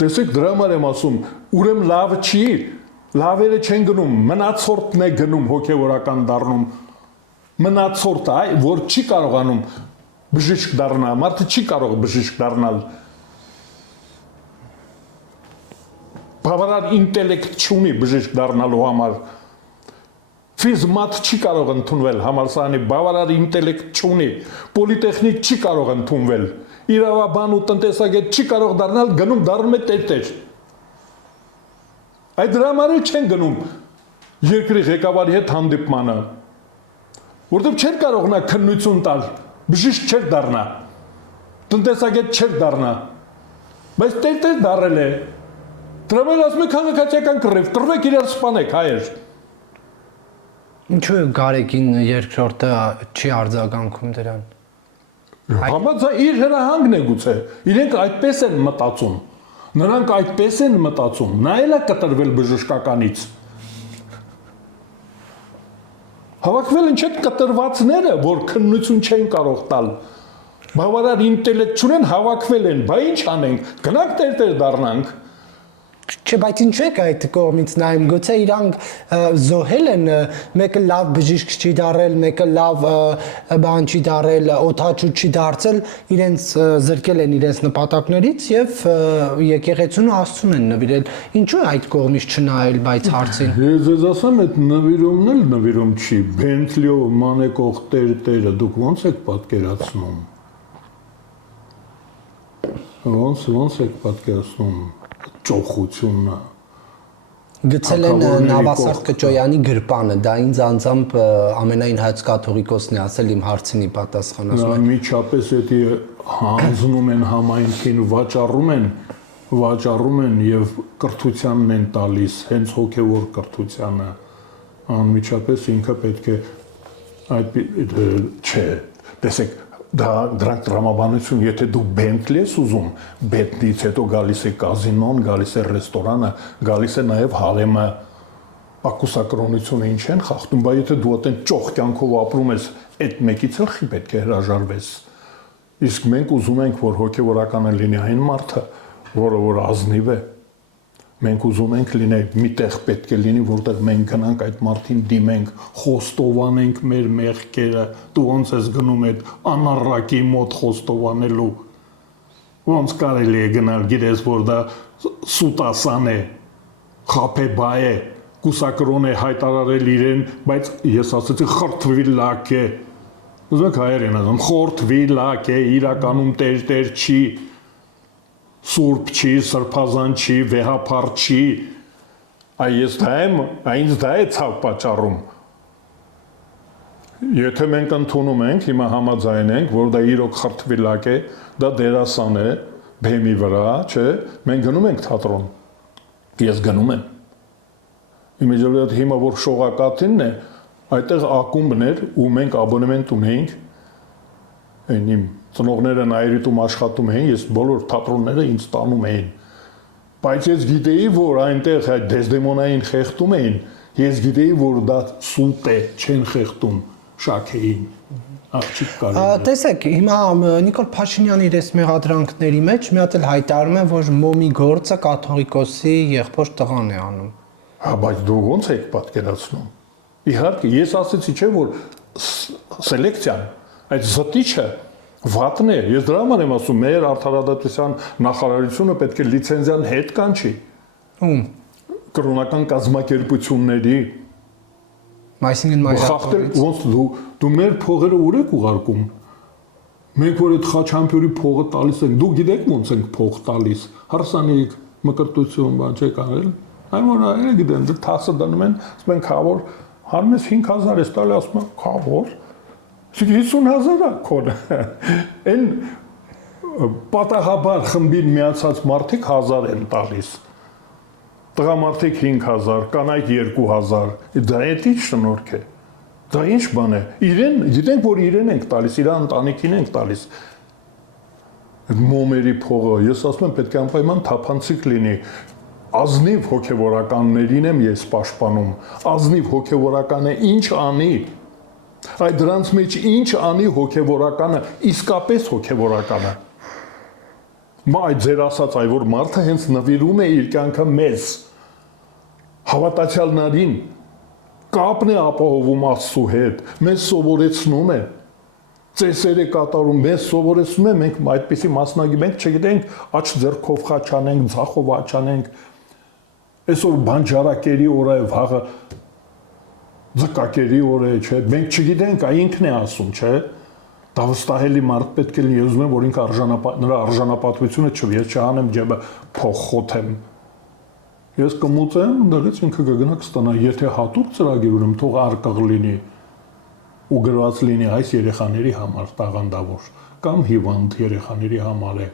տեսեք դրա համար եմ ասում, ուրեմն լավ չի, լավերը չեն գնում, մնացորդն է գնում հոգևորական դառնում, մնացորդը, որ չի կարողանում բժիշկ դառնալ, մարդը չի կարող բժիշկ դառնալ, բավարար ինտելեկտ չունի բժիշկ դառնալու համար, ֆիզմատ չի կարող ընդունվել համալսարանի, բավարար ինտելեկտ չունի, պոլիտեխնիկ չի կարող ընդունվել, իրավաբան ու տնտեսագետ չի կարող դառնալ, գնում դառնում է տերտեր։ Այդ դրա համար չեն գնում երկրի ղեկավարի հետ հանդիպմանը։ որտեղ չէր կարող նա քննություն տալ, բժիշկ չէր դառնա, տնտեսագետ չէր դառնա, բայց տեր դառել է, դրամել ասում է քաղաքացիական կռիվ, կռվեք իրար սպանեք հայեր։ Ինչու է Գարեգին երկրորդը չի արձագանքում դրան։ Համաձայն իր հրահանգն է գուցե, իրենք այդպես են մտածում, նրանք այդպես են մտածում, նա էլ է կտրվել բժշկականից։ Հավաքվել են չէ կտրվածները, որ քննություն չեն կարող տալ, բավարար ինտելեկտ չունեն, հավաքվել են, բա ինչ անենք, գնանք տեր դառնանք։ Չէ, բայց ինչու եք այդ կողմից նայում, գուցե իրանք զոհել են, մեկը լավ բժիշկ չի դարել, մեկը լավ բան չի դարել, օդաչու չի դարձել, իրենց զրկել են իրենց նպատակներից եւ եկեղեցուն Աստծուն են նվիրել։ Ինչու այդ կողմից չնայել բայց հարցին։ Ես ձեզ ասեմ, այդ նվիրումն էլ նվիրում չի, Բենթլիով մանեկող տերը դուք ո՞նց եք պատկերացնում։ Ոնց եք պատկերացնում ճոխությունն գցել են Նավասարդ Կճոյանի գրպանը, դա ինձ անձամբ ամենայն հայոց կաթողիկոսն է ասել իմ հարցինի պատասխան, ասում են միջապես էդի հանձնում են համայնքին, վաճառում են եւ կրթությանն են տալիս, հենց հոգեվոր կրթությանը, անմիջապես ինքը պետք է այդ չէ, տեսեք դրանք տրամաբանություն, եթե դու Բենթլի ես ուզում, Բենթլիից հետո գալիս է կազինոն, գալիս է ռեստորանը, գալիս է նաև հարեմը, ակուսակրոնությունը ինչ են խախտում, բայց եթե դու այդեն ճոխ կյանքով ապրում ես, այդ մեկից էլ խի պետք է հրաժարվես։ Իսկ մենք ուզում ենք, որ հոգևորականը լինի այն մարդը, որ ազնիվ է։ Մենք ուզում ենք լինել միտեղ պետք է լինի, որտեղ մենք գնանք այդ մարդին դիմենք, խոստովանենք մեր մեղքերը, դու ոնց ես գնում այդ անառակի մոտ խոստովանելու։ Ոնց կարելի է գնալ, գիտես, որ դա սուտասան է, խափեբա է, կուսակրոն է հայտարարել իրեն, բայց ես ասացի խրթվի լակ է։ Ուզում եք հայեր են ասում, խորթվի լակ է, իրականում տեր չի։ Սուրբ չի, սրբազան չի, վեհապար չի, այս դա է ցավ պատճառում։ Եթե մենք ընդունում ենք, հիմա համաձայնենք, որ դա իրոք խրթվիլակ է, դա դերասան է, բեմի վրա, չէ, մենք գնում ենք թատրոն։ Ես գնում եմ։ Իմիջիայլոտ հիմա որ շողակաթինն է, այդտեղ ակումբն էր, ու մենք աբոնեմենտ ունեինք, այն իմ ծնողները Նայիրիտում աշխատում էին, ես բոլոր թատրոնները ինձ տանում էին։ Բայց ես գիտեի, որ այնտեղ այդ Դեսդեմոնային խեղդում էին, ես գիտեի, որ դա սուտ է, չեն խեղդում, շաքեին։ Աղջիկ կարելի։ Տեսեք, հիմա Նիկոլ Փաշինյանի իր այս մեղադրանքների մեջ մի հատ էլ հայտարարում է, որ մոմի գործը կաթողիկոսի եղբոր տղան է անում։ Հա, բայց դու ո՞նց եք պատկերացնում։ Իհարկե, ես ասեցի, չէ, որ սելեկցիան, այդ զտիչը վատն է, ես դրա համար եմ ասում, մեր արդարադատության նախարարությունը պետք է լիցենզիան հետ կանչի։ Ում։ Կրոնական կազմակերպությունների։ Այսինքն մայրաքաղաքից ոնց դու մեր փողերը ուր եք ուղարկում։ Մենք որ այդ Խաչամփյուրի փողը տալիս ենք, դու գիտեք ոնց ենք փող տալիս։ Հարսանիք, մկրտություն, բան չեք արել։ Այն որ այլ գիտեն, դե թասը դնում են, ասում են քավոր, հարմես 5000 է տալի, ասում են քավոր։ 50,000 է քոնը։ Այն պատահաբար խմբին միացած մարդիկ 1000 են տալիս։ Տղամարդիկ 5000, կանայք 2000։ Դա էդի շնորհք է։ Դա ինչ բան է։ Իրեն, գիտենք որ իրեն ենք տալիս, իր ընտանիքին ենք տալիս։ Այդ մոմերի փողը, ես ասում եմ պետք է անպայման թափանցիկ լինի։ Ազնիվ հոգևորականներին եմ ես պաշտպանում։ Ազնիվ հոգևորականը ինչ անի։ Այդ դրանց մեջ ինչ անի հոգևորականը, իսկապես հոգևորականը։ Այդ ձեր ասած այ որ մարդը հենց նվիրում է իր կյանքը մեզ, հավատացյալներին, կապն է ապահովում Աստծու հետ, մեզ սովորեցնում է, ծեսեր է կատարում, մեզ սովորեցնում է, մենք այդպիսի մասնագետ, մենք չգիտենք աչ ձեռքով խաչ անենք, ձախով աչ անենք, այսօր բանջարակերի օր է, վաղը ձկակերի օր է, չէ, մենք չգիտենք, ինքն է ասում, չէ, դա վստահելի մարդ պետք է լինի, ես ուզում եմ, որ ինքը նրա արժանապատվությունը չվի, ես չհանեմ ջեբը փող խոթեմ, ես կմուծեմ, դրից ինքը կգնա կստանա, եթե հատուկ ծրագիր ունեմ, թող արկղ լինի, ու գրված լինի այս երեխաների համար տաղանդավոր կամ հիվանդ երեխաների համար է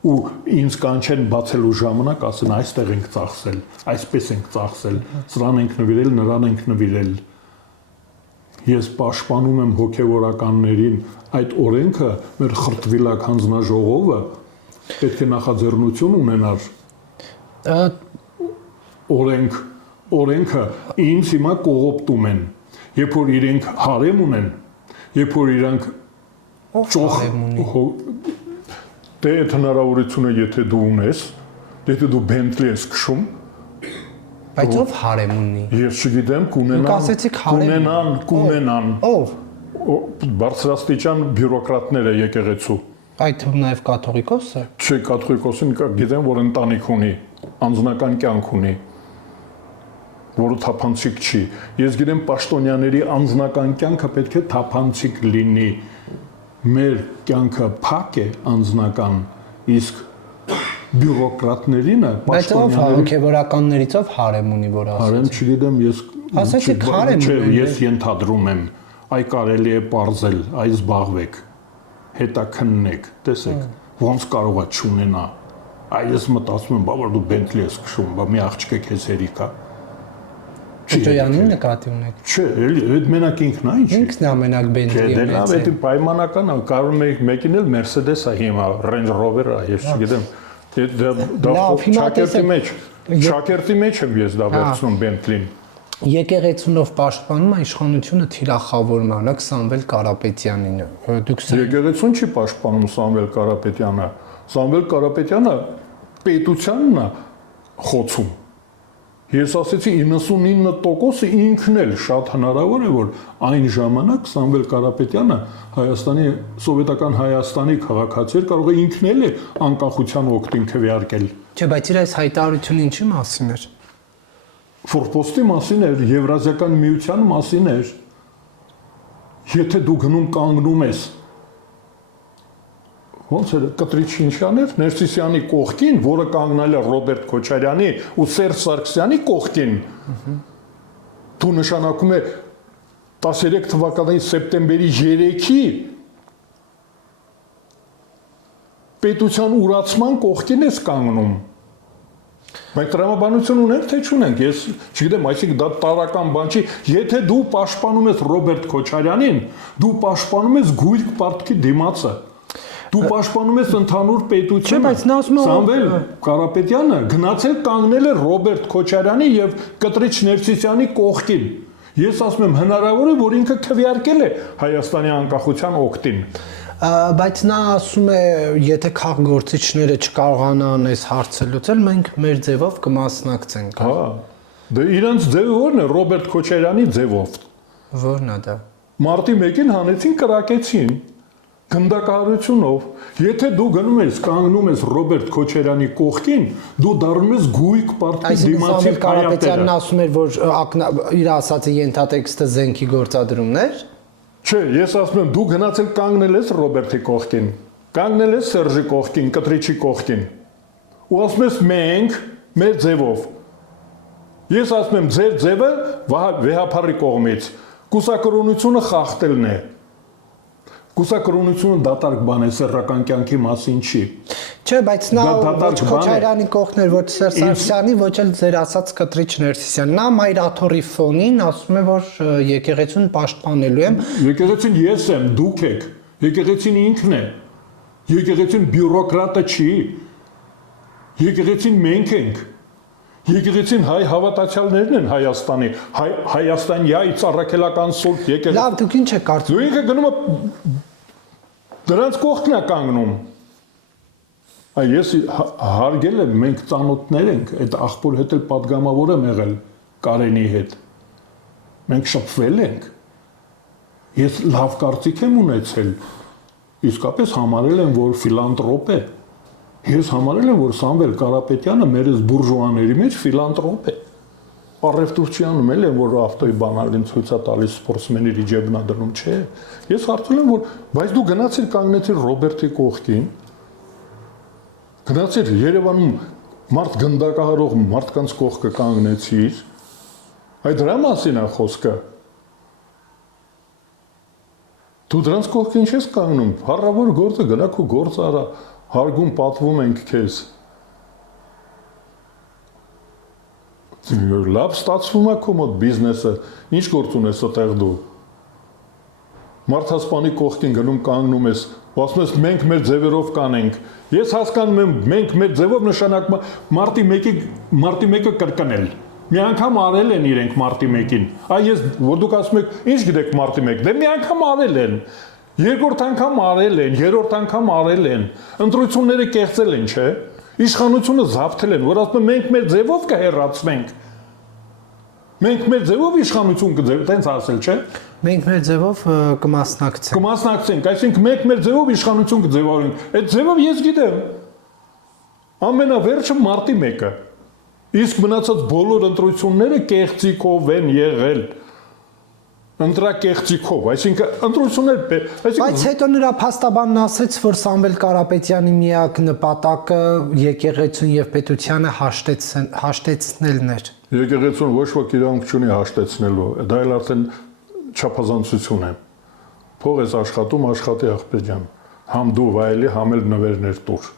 ու ինձ կանչեն բացելու ժամանակ ասեն այստեղ ենք ծախսել, այսպես ենք ծախսել, սրան ենք նվիրել, նրան ենք նվիրել։ Ես պաշտպանում եմ հոգևորականներին այդ օրենքը, մեր խրտվիլակ հանձնաժողովը պետք է նախաձեռնություն ունենար օրենքը ինձ հիմա կողոպտում են, երբ որ իրենք հարեմ ունեն, երբ որ իրանք ճոխ դե այդ հնարավորությունը եթե դու ունես, եթե դու Bentley ես քշում, բայց ով հարեմ ունի։ Ես չգիտեմ, կունենան։ Ով։ Բարձրաստիճան բյուրոկրատները եկեղեցու։ Այդ թվում նաև կաթողիկոսը։ Չէ, կաթողիկոսին գիտեմ, որ ընտանիք ունի, անձնական կյանք ունի, որը թափանցիկ չի։ Ես գիտեմ, պաշտոնյաների անձնական կյանքը պետք է թափանցիկ լինի։ Մեր կյանքը փակ է անձնական, իսկ բյուրոկրատներինը պաշտոնյաները հոգևորականներից ով հարեմ ունի, որ ասեցի։ Հարեմ չգիտեմ, ես ասեցիք հարեմ։ Չէ, ես ենթադրում եմ, այ կարելի է պարզել, այ զբաղվեք, հետաքննեք, տեսեք, ոնց կարող է չունենա։ Այ ես մտածում եմ, բա որ դու Bentley ես քշում, բա մի աղջիկ է քեզ հերիքա։ Ճոյանին նկատի ունեք։ Չէ, էլի այդ մենակ ինքն է, ինչ։ Ինքն է ամենակ Bentley-ը։ Չէ, դա այդ պայմանական է, կարող եք մեկին էլ Mercedes-ը հիմա, Range Rover-ը, ես չգիտեմ։ Դա շակերտի մեջ եմ ես դա վերցնում Bentley-ին։ Եկեղեցունով պաշտպանում է իշխանությունը թիրախավորում է 20 Կարապետյանին։ Դուք Եկեղեցուն չի պաշտպանում Սամվել Կարապետյանը։ Սամվել Կարապետյանը պետությանն է խոցում։ Ես ասեցի 99%-ը ինքն էլ շատ հնարավոր է որ այն ժամանակ Սամվել Կարապետյանը Հայաստանի սովետական Հայաստանի քաղաքացի էր, կարող է ինքն էլ անկախության օգտին քվեարկել։ Չէ, բայց իր այս հայտարարությունը ինչի մասին էր։ Ֆորպոստի մասին էր, Եվրազիական միության մասին էր։ Եթե դու գնում կանգնում ես ոնց էր Կտրիչ Շինշյան էր Ներսիսյանի կողքին, որը կանգնել է Ռոբերտ Քոչարյանի ու Սերժ Սարգսյանի կողքին։ Դու նշանակում է 13 թվականի սեպտեմբերի 3-ի պետության ուրացման կողքին ես կանգնում։ Մենք տրամաբանություն ունենք թե չունենք, ես չգիտեմ, այսինքն դա տարական բան չի, եթե դու պաշտպանում ես Ռոբերտ Քոչարյանին, դու պաշտպանում ես գույք պարտքի դիմացը։ Դու պաշտպանում ես ընդհանուր պետությունը։ Սամվել Կարապետյանը գնացել կանգնել է Ռոբերտ Քոչարյանի եւ Կտրիչ Ներսիսյանի կողքին։ Ես ասում եմ հնարավոր է որ ինքը քվեարկել է Հայաստանի անկախության օգտին։ Բայց նա ասում է, եթե քաղաքգործիչները չկարողանան այս հարցը լուծել, մենք մեր ձևով կմասնակցենք։ Հա։ Դե իրենց ձևը ո՞րն է Ռոբերտ Քոչարյանի ձևով։ Ո՞րն է դա։ Մարտի 1-ին հանեցին, կրակեցին։ Գնդակահարությունով, եթե դու գնում ես կանգնում ես Ռոբերտ Քոչարյանի կողքին, դու դառնում ես գույք պարտքի դիմացի Կարապետյանն ասում էր, որ իր ասածի ենթատեքստը զենքի գործադրումն էր։ Չէ, ես ասում եմ, դու գնացել կանգնել ես Ռոբերտի կողքին, կանգնել ես Սերժի կողքին, Կտրիչի կողքին։ Ու ասում ես մենք մեր ձևով։ Ես ասում եմ, ձեր ձևը վեհապարի կողմից, կուսակրոնությունը խախտելն է։ Կուսակրոնությունը դատարկ բան է, սեռական կյանքի մասին չի։ Չէ, բայց նա ոչ Քոչարյանի կողքն էր, ոչ Սերժ Սարգսյանի, ոչ էլ ձեր ասած Կտրիչ Ներսիսյանի։ Նա Մայրաթորի ֆոնին ասում է, որ եկեղեցին պաշտպանելու եմ։ Եկեղեցին ես եմ, դուք եք։ Եկեղեցին ինքն է։ Եկեղեցին բյուրոկրատը չի։ Եկեղեցին մենք ենք։ Եկեղեցին հայ հավատացյալներն են Հայաստանի, Հայաստանյայի ծառայելական սուրբ եկեղեցի։ Լավ, դուք ինչ եք կարծում։ Դու ինքը գնում ես դրանց կողքն է կանգնում։ Ես հարգել եմ, մենք ծանոթներ ենք, այդ աղբոր հետ էլ պատգամավոր եմ եղել Կարենի հետ։ Մենք շփվել ենք։ Ես լավ կարծիք եմ ունեցել։ Իսկապես համարել եմ, որ ֆիլանտրոպ է։ Ես համարել եմ, որ Սամվել Կարապետյանը մեր այս բուրժուաների մեջ ֆիլանտրոպ է։ Առևտուրչյանում էլ եմ, որ ավտոյի բանալին ցույց է տալիս սպորտսմենների ջեբնա դնում, չէ։ Ես հարցնում եմ, որ բայց դու գնացիր կանգնեցիր Ռոբերտի կողքին։ Գնացիր Երևանում մարդ գնդակահարող մարդկանց կողքը կանգնեցիր։ Այդ դրա մասին է խոսքը։ Դու դրանց կողքին չես կանգնում, հառավոր գործը գնա քո գործը արա, հարգում պատվում ենք քեզ։ Լավ ստացվում է քո մոտ բիզնեսը, ինչ գործ ունես այդտեղ դու։ Մարդասպանի կողքին գնում կանգնում ես, ասում ես մենք մեր ձևերով կանենք։ Ես հասկանում եմ, մենք մեր ձևով նշանակում է մարտի 1-ը կրկնել։ Մի անգամ արել են իրենք մարտի 1-ին։ Այ ես որ դուք ասում եք, ինչ գիտեք մարտի 1, դե մի անգամ արել են։ Երկրորդ անգամ արել են, երրորդ անգամ արել են։ Ընտրությունները կեղծել են, չէ՞։ Իշխանությունը զավթել են, որ ասում են մենք մեր ձևով կհեռացվենք։ Մենք մեր ձևով իշխանություն կձև, տենց ասել, չէ՞։ Մենք մեր ձևով կմասնակցենք։ Կմասնակցենք, այսինքն մենք մեր ձևով իշխանություն կձևավորենք։ Այդ ձևով ես գիտեմ։ Ամենավերջը մարտի 1-ը։ Իսկ մնացած բոլոր ընտրությունները կեղծիքով են եղել։ Ընտրակեղծիքով, այսինքն ընտրություններ, Բայց հետո նրա փաստաբանն ասաց, որ Սամվել Կարապետյանի միակ նպատակը եկեղեցուն եւ պետությանը հաշտեցնելն էր։ Եկեղեցուն ոչ ոք իրավունք չունի հաշտեցնելու, դա էլ արդեն չափազանցություն է։ Փող ես աշխատում, աշխատի աղբեր ջան։ Համ դու վայելի, համ էլ նվերներ տուր։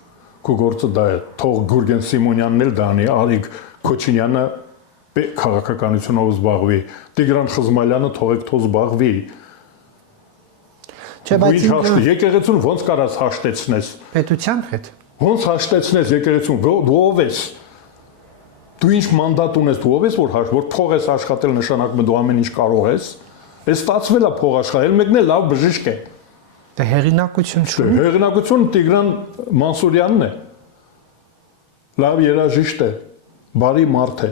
Քո գործը դա է։ Թող Գուրգեն Սիմոնյանն էլ դա անի, Արիկ Քոչինյանը քաղաքականությունով զբաղվի, Տիգրան Խզմալյանը թողեք թող զբաղվի։ Չէ, բայց եկեղեցուն ոնց կարաս հաշտեցնես։ պետության հետ։ Ոնց հաշտեցնես եկեղեցուն, դու ով ես։ Դու ինչ մանդատ ունես, դու ով ես որ փող ես աշխատել նշանակում է դու ամեն ինչ կարող ես։ Էս ստացվել է փող աշխատել, մեկն է լավ բժիշկ է։ Դե հեղինակություն չունի։ Հեղինակություն Տիգրան Մանսուրյանն է։ Լավ երաժիշտ է, բարի մարդ է։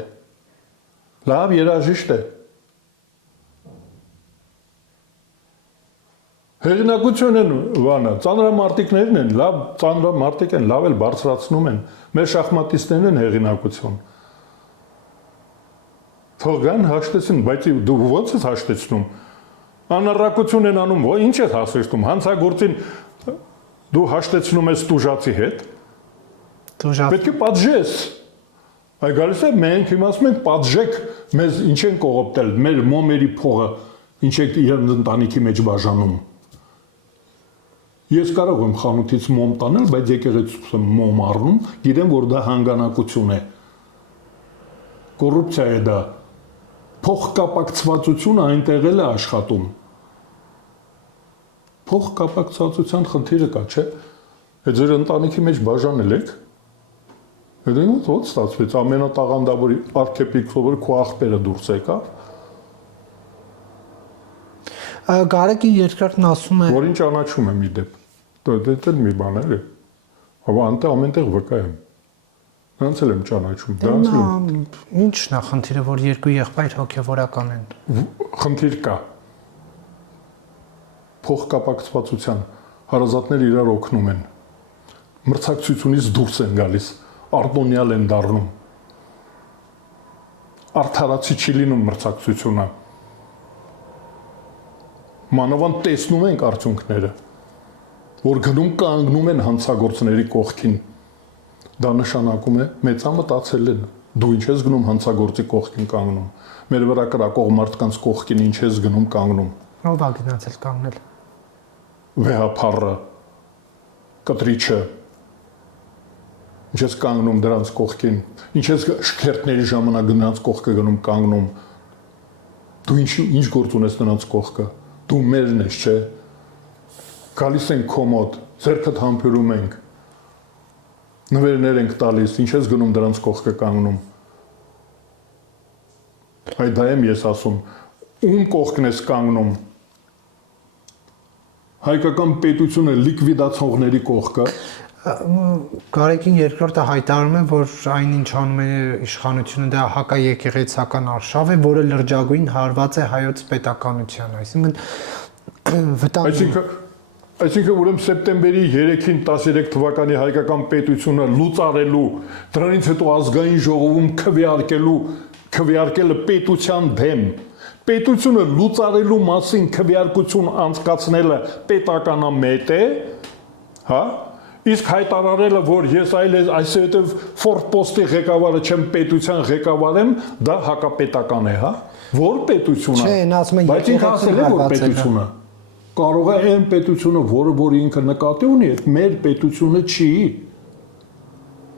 Լավ երաժիշտ է։ Հեղինակություն են վանը, ծանրամարտիկներն են, լավ ծանրամարտիկ են, լավ էլ բարձրացնում են։ Մեր շախմատիստներն են հեղինակություն։ Թող գան հաշտեցին, բայց դու ո՞նց ես հաշտեցնում։ Անառակություն են անում, ինչ ես հաշտեցնում։ Հանցագործին դու հաշտեցնում ես տուժածի հետ։ Պետք է պատժես։ Այ գալիս է մենք հիմա ասում ենք պատժեք, մեզ ինչ են կողոպտել, մեր մոմերի փողը, ինչ եք իրենց ընտանիքի մեջ բաժանում։ Ես կարող եմ խանութից մոմ տանել, բայց եկեղեցուց եմ մոմ առնում, գիտեմ, որ դա հանգանակություն է։ Կոռուպցիա է դա։ Փոխկապակցվածությունը այնտեղ էլ է աշխատում։ Փոխկապակցվածության խնդիրը կա, չէ՞։ Այդ ձեր ընտանիքի մեջ բաժանել եք։ Դա ո՞նց ստացվեց, ամենատաղանդավոր արքեպիսկոպոսը քո աղբերը դուրս եկավ։ Գարեգին երկրորդն ասում է, Որին ճանաչում եմ իդեպ։ Դա էլ մի բան է։ Հա անտե ամենտեղ վկա եմ։ Նրանց էլ եմ ճանաչում։ Դրանց էլ ինչն է խնդիրը, որ երկու եղբայր հոգևորական են։ խնդիր կա։ Փոխկապակցվածության հարազատները իրար օգնում են։ Մրցակցությունից դուրս են գալիս, արտոնյալ են դառնում։ Արդարացի չի լինում մրցակցությունը։ Մանավանդ տեսնում ենք արդյունքները, որ գնում կանգնում են հանցագործների կողքին։ Դա նշանակում է մեծամտածել են։ Դու ինչ ես գնում հանցագործի կողքին կանգնում։ Մեր վրա կրակող մարդկանց կողքին ինչ ես գնում կանգնում։ Ո՞վ է գնացել կանգնել։ Վեհափառը, կտրիչը։ Ինչ ես կանգնում դրանց կողքին։ Ինչ ես շքերթների ժամանակ նրանց կողքը գնում կանգնում։ Դու ինչ գործ ունես նրանց կողքը։ Դու մերն ես, չէ՞։ Գալիս են քո մոտ, ձեռքդ համբուրում ենք։ Նվերներ ենք տալիս, ինչ ես գնում դրանց կողքը կանգնում։ Այդ դա եմ ես ասում, ում կողքն ես կանգնում։ Հայկական պետությունը լիկվիդացողների կողքը։ Գարեգին երկրորդը հայտարարում է, որ այնինչ անում է իշխանությունը դա հակաեկեղեցական արշավ է, որը լրջագույն հարված է հայոց պետականության, այսինքն վտանգ։ Այսինքն ուրեմն սեպտեմբերի 3-ին 13 թվականի հայկական պետությունը լուծարելու, դրանից հետո ազգային ժողովում քվեարկելը պետության դեմ, պետությունը լուծարելու մասին քվեարկություն անցկացնելը պետականամետ է, հա? Իսկ հայտարարելը, որ ես այսուհետև ֆորպոստի ղեկավարը չեմ, պետության ղեկավար եմ, դա հակապետական է, հա? Որ պետությունը։ Չէ, նա ասում է բայց ինքը ասել է, որ պետությունը։ կարող է այն պետությունը, որ ինքը նկատի ունի, այդ մեր պետությունը չի։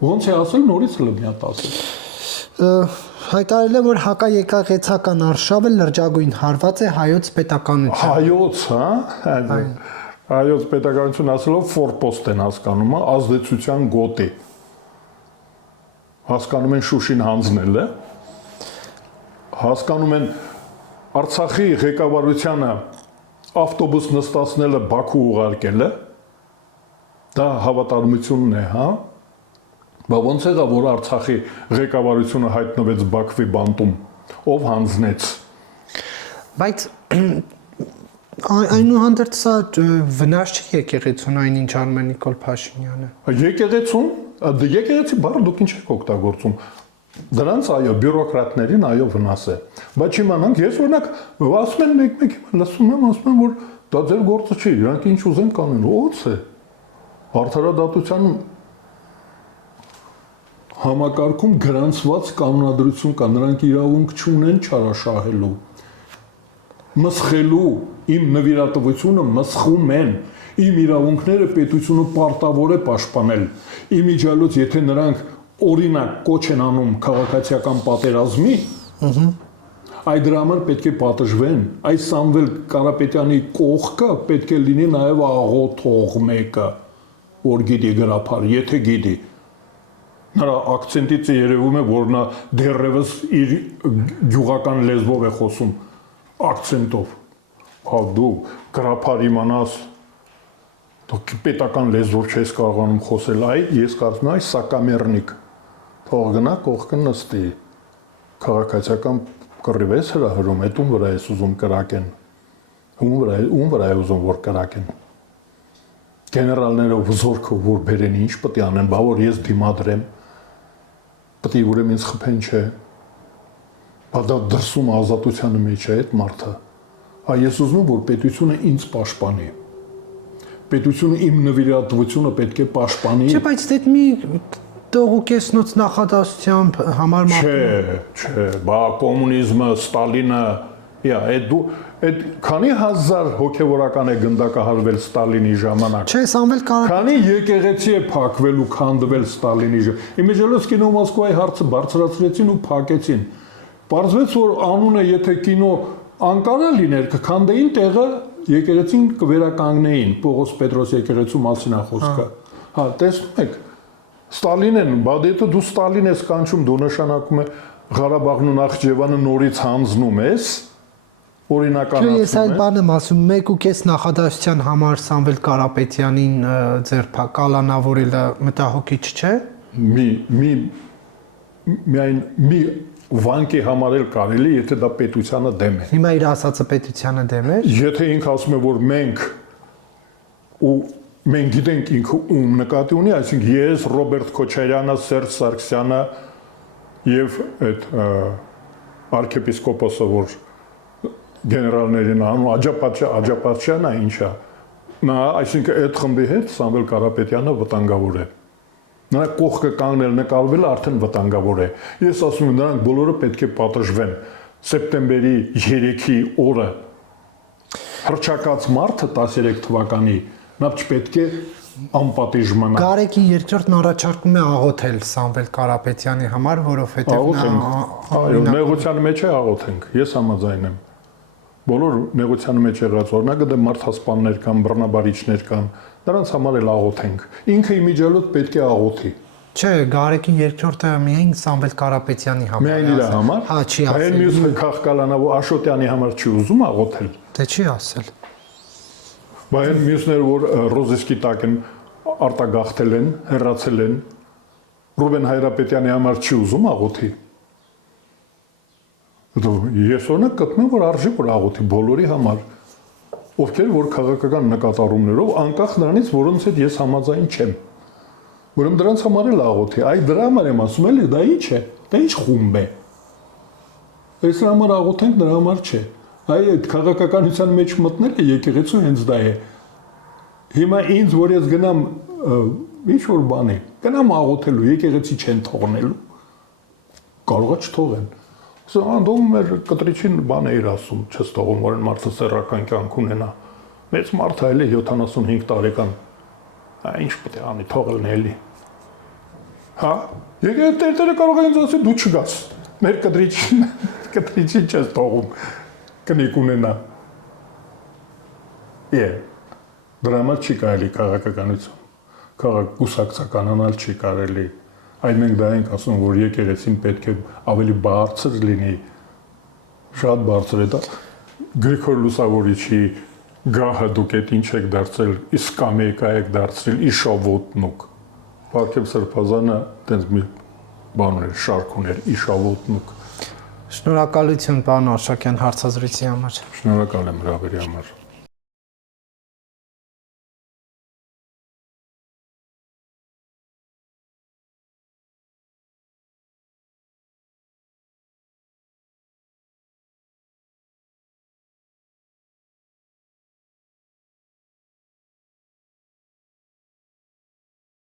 Ոնց է ասել, նորից լավ ասել։ Հայտարարել է, որ հակաեկեղեցական արշավը լրջագույն հարված է հայոց պետականության։ Հայոց, հա։ Հայոց պետականություն ասելով ֆորպոստ են հասկանում, ազդեցության գոտի։ Հասկանում են Շուշին հանձնելը, հասկանում են Արցախի ղեկավարությանը ավտոբուս նստացնելը Բաքու ուղարկելը, դա հավատարմությունն է, հա։ Բա ոնց եղավ, որ Արցախի ղեկավարությունը հայտնվեց Բաքվի բանտում, ով հանձնեց։ Բայց այնուհանդերձ սա վնաս չի եկեղեցուն այն ինչ անում է Նիկոլ Փաշինյանը։ Եկեղեցի բառը դուք ինչ եք օգտագործում։ Դրանց այո, բյուրոկրատներին այո վնաս է։ Բայց իմանանք, ես օրինակ ասում եմ մեկ-մեկ լսում եմ, ասում եմ, որ դա ձեր գործը չի, իրանք ինչ ուզեն կանեն, ո՞նց է։ Արդարադատության համակարգում գրանցված կանոնադրություն կա, նրանք իրավունք չունեն չարաշահելու, մսխելու, իմ նվիրատվությունը մսխում են, իմ իրավունքները պետությունը պարտավոր է պաշտպանել։ Իմիջիալոց, եթե նրանք օրինակ կոչ են անում քաղաքացիական պատերազմի, այդ դրա համար պետք է պատժվեն։ Այս Սամվել Կարապետյանի կողքը պետք է լինի նաև աղոթող մեկը, որ գիտի գրափար, եթե գիտի։ Նրա ակցենտից երևում է, որ նա դեռևս իր գյուղական լեզվով է խոսում, ակցենտով։ Հա դու գրափար իմանաս, դու պետական լեզվով չես կարողանում խոսել, ես կարծում եմ, սակամերնիկ։ Թող գնա կողքը նստի, քաղաքացիական կռիվ ես հրահրում, այդ ում վրա ես ուզում կրակեն, ում վրա է ուզում, որ կրակեն, գեներալներով զորքը որ բերեն, ինչ պետք է անեն, բա որ ես դիմադրեմ, պետք է ուրեմն ինձ խփեն չէ, բա դա դրսում ազատությանը մեջ է այդ մարդը, ես ուզում եմ, որ պետությունը ինձ պաշտպանի, պետությունը իմ նվիրատվությունը պետք է պաշտպանի։ Չէ, բայց դա մի տողուկեսնոց նախադասությամբ համար Չէ, բա կոմունիզմը, Ստալինը, այդ քանի հազար հոգևորական է գնդակահարվել Ստալինի ժամանակ։ Չէ, Սամվել Քանի եկեղեցի է փակվել ու քանդվել Ստալինի ժամանակ։ Իմիջիալոց կինո Մոսկվայի հարցը բարձրացրեցին ու փակեցին։ Պարզվեց, որ անունը եթե կինո Անկարա լիներ, կքանդեին տեղը եկեղեցին կվերականգնեին, Պողոս Պետրոս եկեղեցու մասին է խոսքը։ Հա, տեսնում եք, Ստալինեն, բա դե դու Ստալին ես կանչում, դու նշանակում է Ղարաբաղն ու Նախճեվանը նորից հանձնում ես, օրինականացնում ես։ Ես այդ բանը եմ ասում, 1.5 նախադասության համար Սամվել Կարապետյանին ձերբակալանավորելը մտահոգիչ չէ։ Մի վանկի համարել կարելի, եթե դա պետությանը դեմ է։ Հիմա իր ասածը պետությանը դեմ է։ Եթե ինքը ասում է, որ մենք գիտենք ինքը ում նկատի ունի, այսինքն ես, Ռոբերտ Քոչարյանը, Սերժ Սարգսյանը եւ այդ arczepiskopos-ը, որ գեներալներին անում, Աջապատյանը ինչա։ Նա, այսինքն այդ խմբի հետ Սամվել Կարապետյանը վտանգավոր է։ Նրա կողքը կանգնել նկարվել արդեն վտանգավոր է։ Ես ասում եմ, նրանք բոլորը պետք է պատժվեն։ Սեպտեմբերի 3-ի օրը հռչակած մարտը 13 թվականի նա չպետք է անպատիժ մնա։ Գարեգի երկրորդն առաջարկում է աղոթել Սամվել Կարապետյանի համար, որովհետև այո, նեղության մեջ է աղոթենք։ Ես համաձայն եմ։ Բոլոր նեղության մեջ եղած օրինակը դե մարդասպաններ կան, բռնաբարիչներ կան, նրանց համար էլ աղոթենք։ Ինքը իմիջիալոց պետք է աղոթի։ Չէ, Գարեգի երկրորդը միայն Սամվել Կարապետյանի համար։ Միայն իր համար։ Հա, չի ասել։ Այն մյուս քաղաքալանավ Աշոտյանի համար չի ուզում աղոթել։ Դե չի ասել։ Բայց այն մյուսները, որ Ռոզիսկի տակ են արտագաղթել են, հեռացել են, Ռուբեն Հայրապետյանի համար չի ուզում աղոթի։ Ես օրինակ գտնում եմ, որ արժի որ աղոթի բոլորի համար, ովքեր որ քաղաքական նկատառումներով անկախ նրանից, որոնց հետ ես համաձայն չեմ։ Ուրեմն դրանց համար էլ աղոթի, այ դրա համար եմ ասում, էլի դա ինչ է, դա ինչ խումբ է։ Այս համար աղոթենք, նրա համար չէ։ Այ այդ քաղաքականության մեջ մտնելը եկեղեցու հենց դա է։ Հիմա ինձ որ ես գնամ ինչ որ բանի, գնամ աղոթելու, եկեղեցի չեն թողնելու։ Կարող է չթողեն։ Դու մեր կտրիչին բան էիր ասում, չես թողում, որ այն մարդը սեռական կյանք ունենա։ Մեծ մարդ այլ է 75 տարեկան։ Ինչ պետք է անի, թողելն էլի։ Հա, եկեք տերտերը կարող են ինձ ասել դու չգաս։ Մեր կտրիչին չես թողում։ Կնիկ ունենա։ Դրա համար չի կարելի քաղաքականություն։ Քաղաք կուսակցականանալ չի կարելի։ Այլ մենք դա ենք ասում, որ եկեղեցին պետք է ավելի բարձր լինի, շատ բարձր է դա Գրիգոր Լուսավորիչի գահը դուք այդ ինչ եք դարձել, իսկ կամեկա եք դարձրել իշավոտնուկ։ Պարքև Սրբազանը տենց մի բան ուներ, շարք ուներ, իշավոտնուկ։ Շնորհակալություն պարոն Արշակյան հարցազրույցի համար։ Շնորհակալ եմ հրավերի համար։